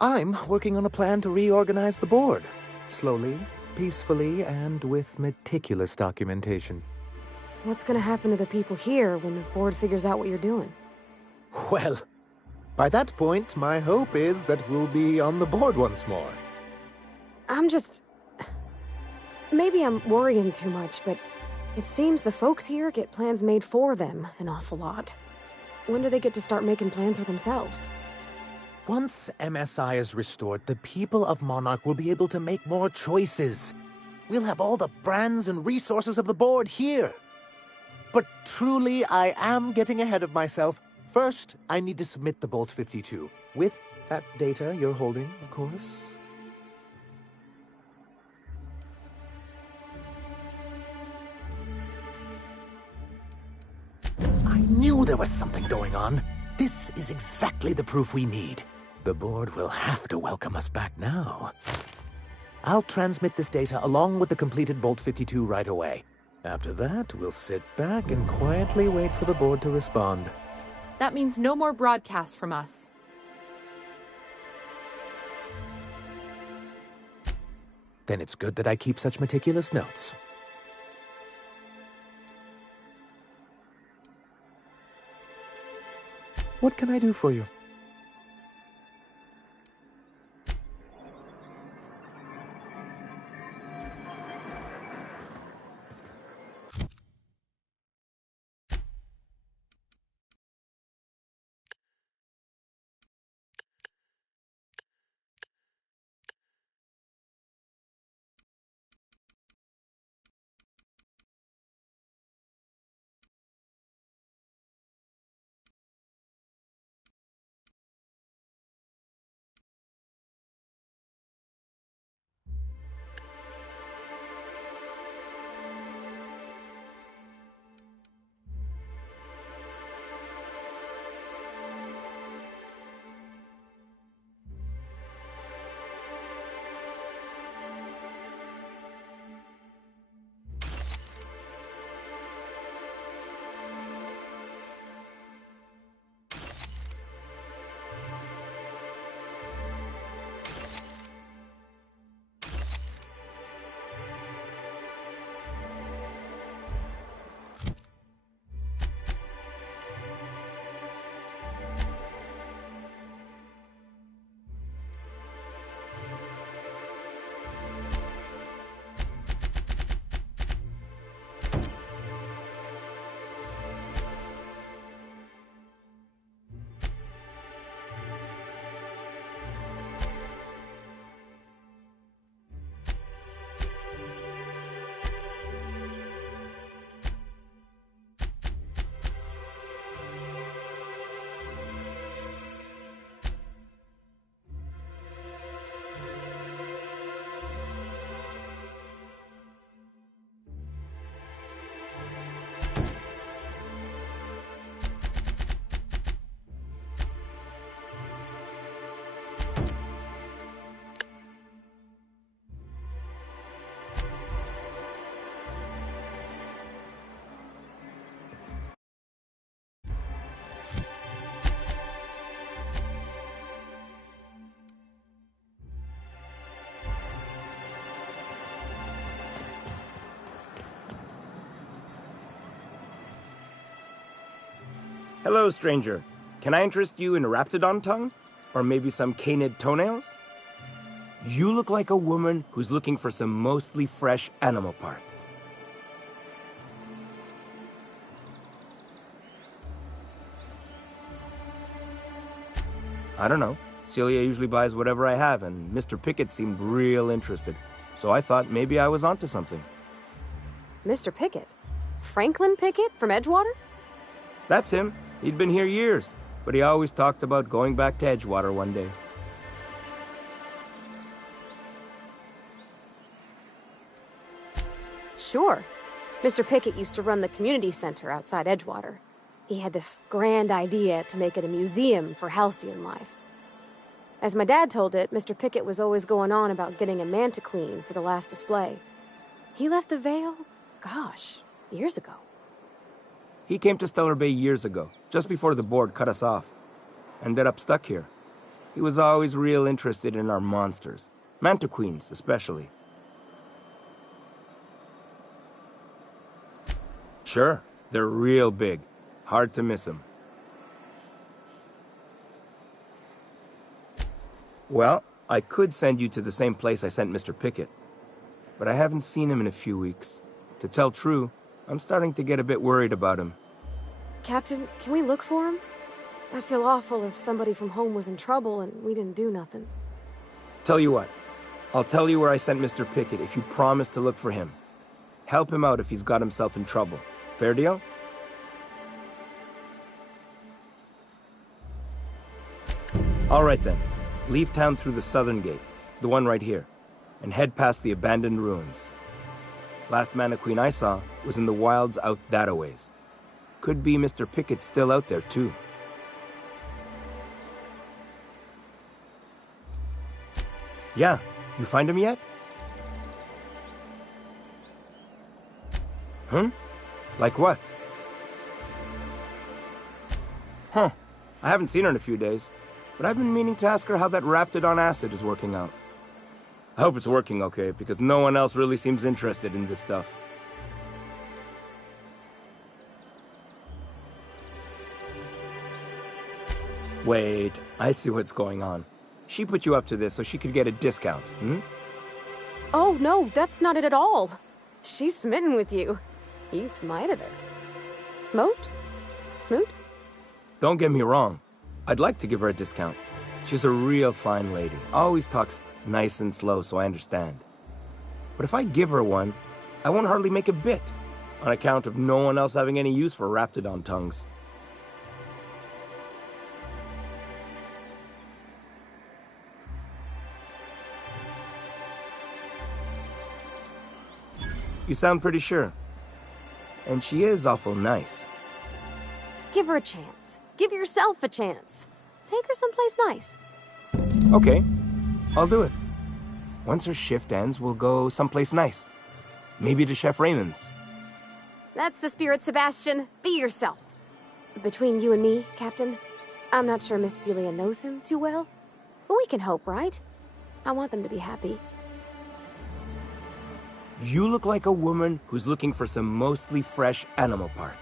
I'm working on a plan to reorganize the board. Slowly, peacefully, and with meticulous documentation. What's gonna happen to the people here when the board figures out what you're doing? Well, by that point, my hope is that we'll be on the board once more. Maybe I'm worrying too much, but it seems the folks here get plans made for them an awful lot. When do they get to start making plans for themselves? Once MSI is restored, the people of Monarch will be able to make more choices. We'll have all the brands and resources of the board here. But truly, I am getting ahead of myself. First, I need to submit the Bolt 52. With that data you're holding, of course. I knew there was something going on. This is exactly the proof we need. The board will have to welcome us back now. I'll transmit this data along with the completed Bolt 52 right away. After that, we'll sit back and quietly wait for the board to respond. That means no more broadcasts from us. Then it's good that I keep such meticulous notes. What can I do for you? Hello, stranger. Can I interest you in Raptidon tongue? Or maybe some canid toenails? You look like a woman who's looking for some mostly fresh animal parts. I don't know. Celia usually buys whatever I have, and Mr. Pickett seemed real interested. So I thought maybe I was onto something. Mr. Pickett? Franklin Pickett from Edgewater? That's him. He'd been here years, but he always talked about going back to Edgewater one day. Sure. Mr. Pickett used to run the community center outside Edgewater. He had this grand idea to make it a museum for Halcyon life. As my dad told it, Mr. Pickett was always going on about getting a Manta Queen for the last display. He left the Vale, gosh, years ago. He came to Stellar Bay years ago, just before the board cut us off. Ended up stuck here. He was always real interested in our monsters. Manta Queens, especially. Sure, they're real big. Hard to miss them. Well, I could send you to the same place I sent Mr. Pickett. But I haven't seen him in a few weeks. To tell true, I'm starting to get a bit worried about him. Captain, can we look for him? I'd feel awful if somebody from home was in trouble and we didn't do nothing. Tell you what, I'll tell you where I sent Mr. Pickett if you promise to look for him. Help him out if he's got himself in trouble. Fair deal? All right then. Leave town through the southern gate, the one right here, and head past the abandoned ruins. Last Mana Queen I saw was in the wilds out that-a-ways. Could be Mr. Pickett still out there too. Yeah, you find him yet? Like what? Huh. I haven't seen her in a few days, but I've been meaning to ask her how that Raptidon acid is working out. I hope it's working okay, because no one else really seems interested in this stuff. Wait, I see what's going on. She put you up to this so she could get a discount, Oh, no, that's not it at all. She's smitten with you. You smited her. Smote? Smoot? Don't get me wrong. I'd like to give her a discount. She's a real fine lady. Always talks nice and slow, so I understand. But if I give her one, I won't hardly make a bit, on account of no one else having any use for Raptidon tongues. You sound pretty sure. And she is awful nice. Give her a chance. Give yourself a chance. Take her someplace nice. Okay, I'll do it. Once her shift ends, we'll go someplace nice. Maybe to Chef Raymond's. That's the spirit, Sebastian. Be yourself. Between you and me, Captain, I'm not sure Miss Celia knows him too well. But we can hope, right? I want them to be happy. You look like a woman who's looking for some mostly fresh animal part.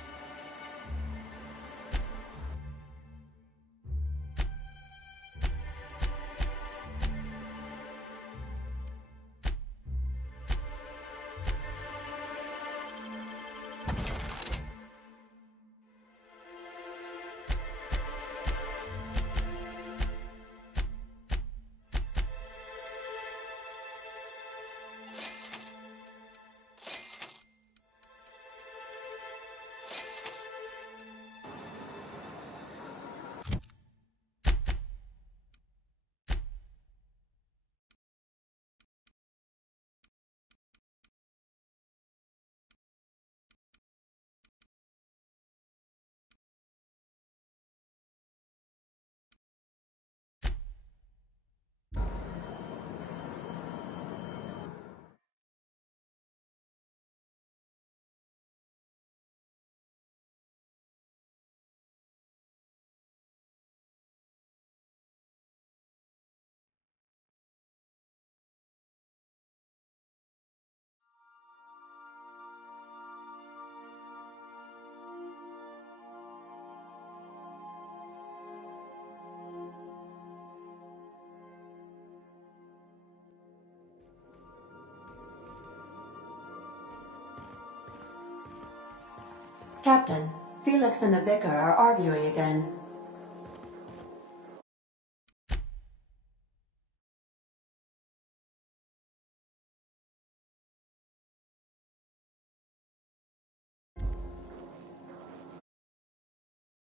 Captain, Felix and the Vicar are arguing again.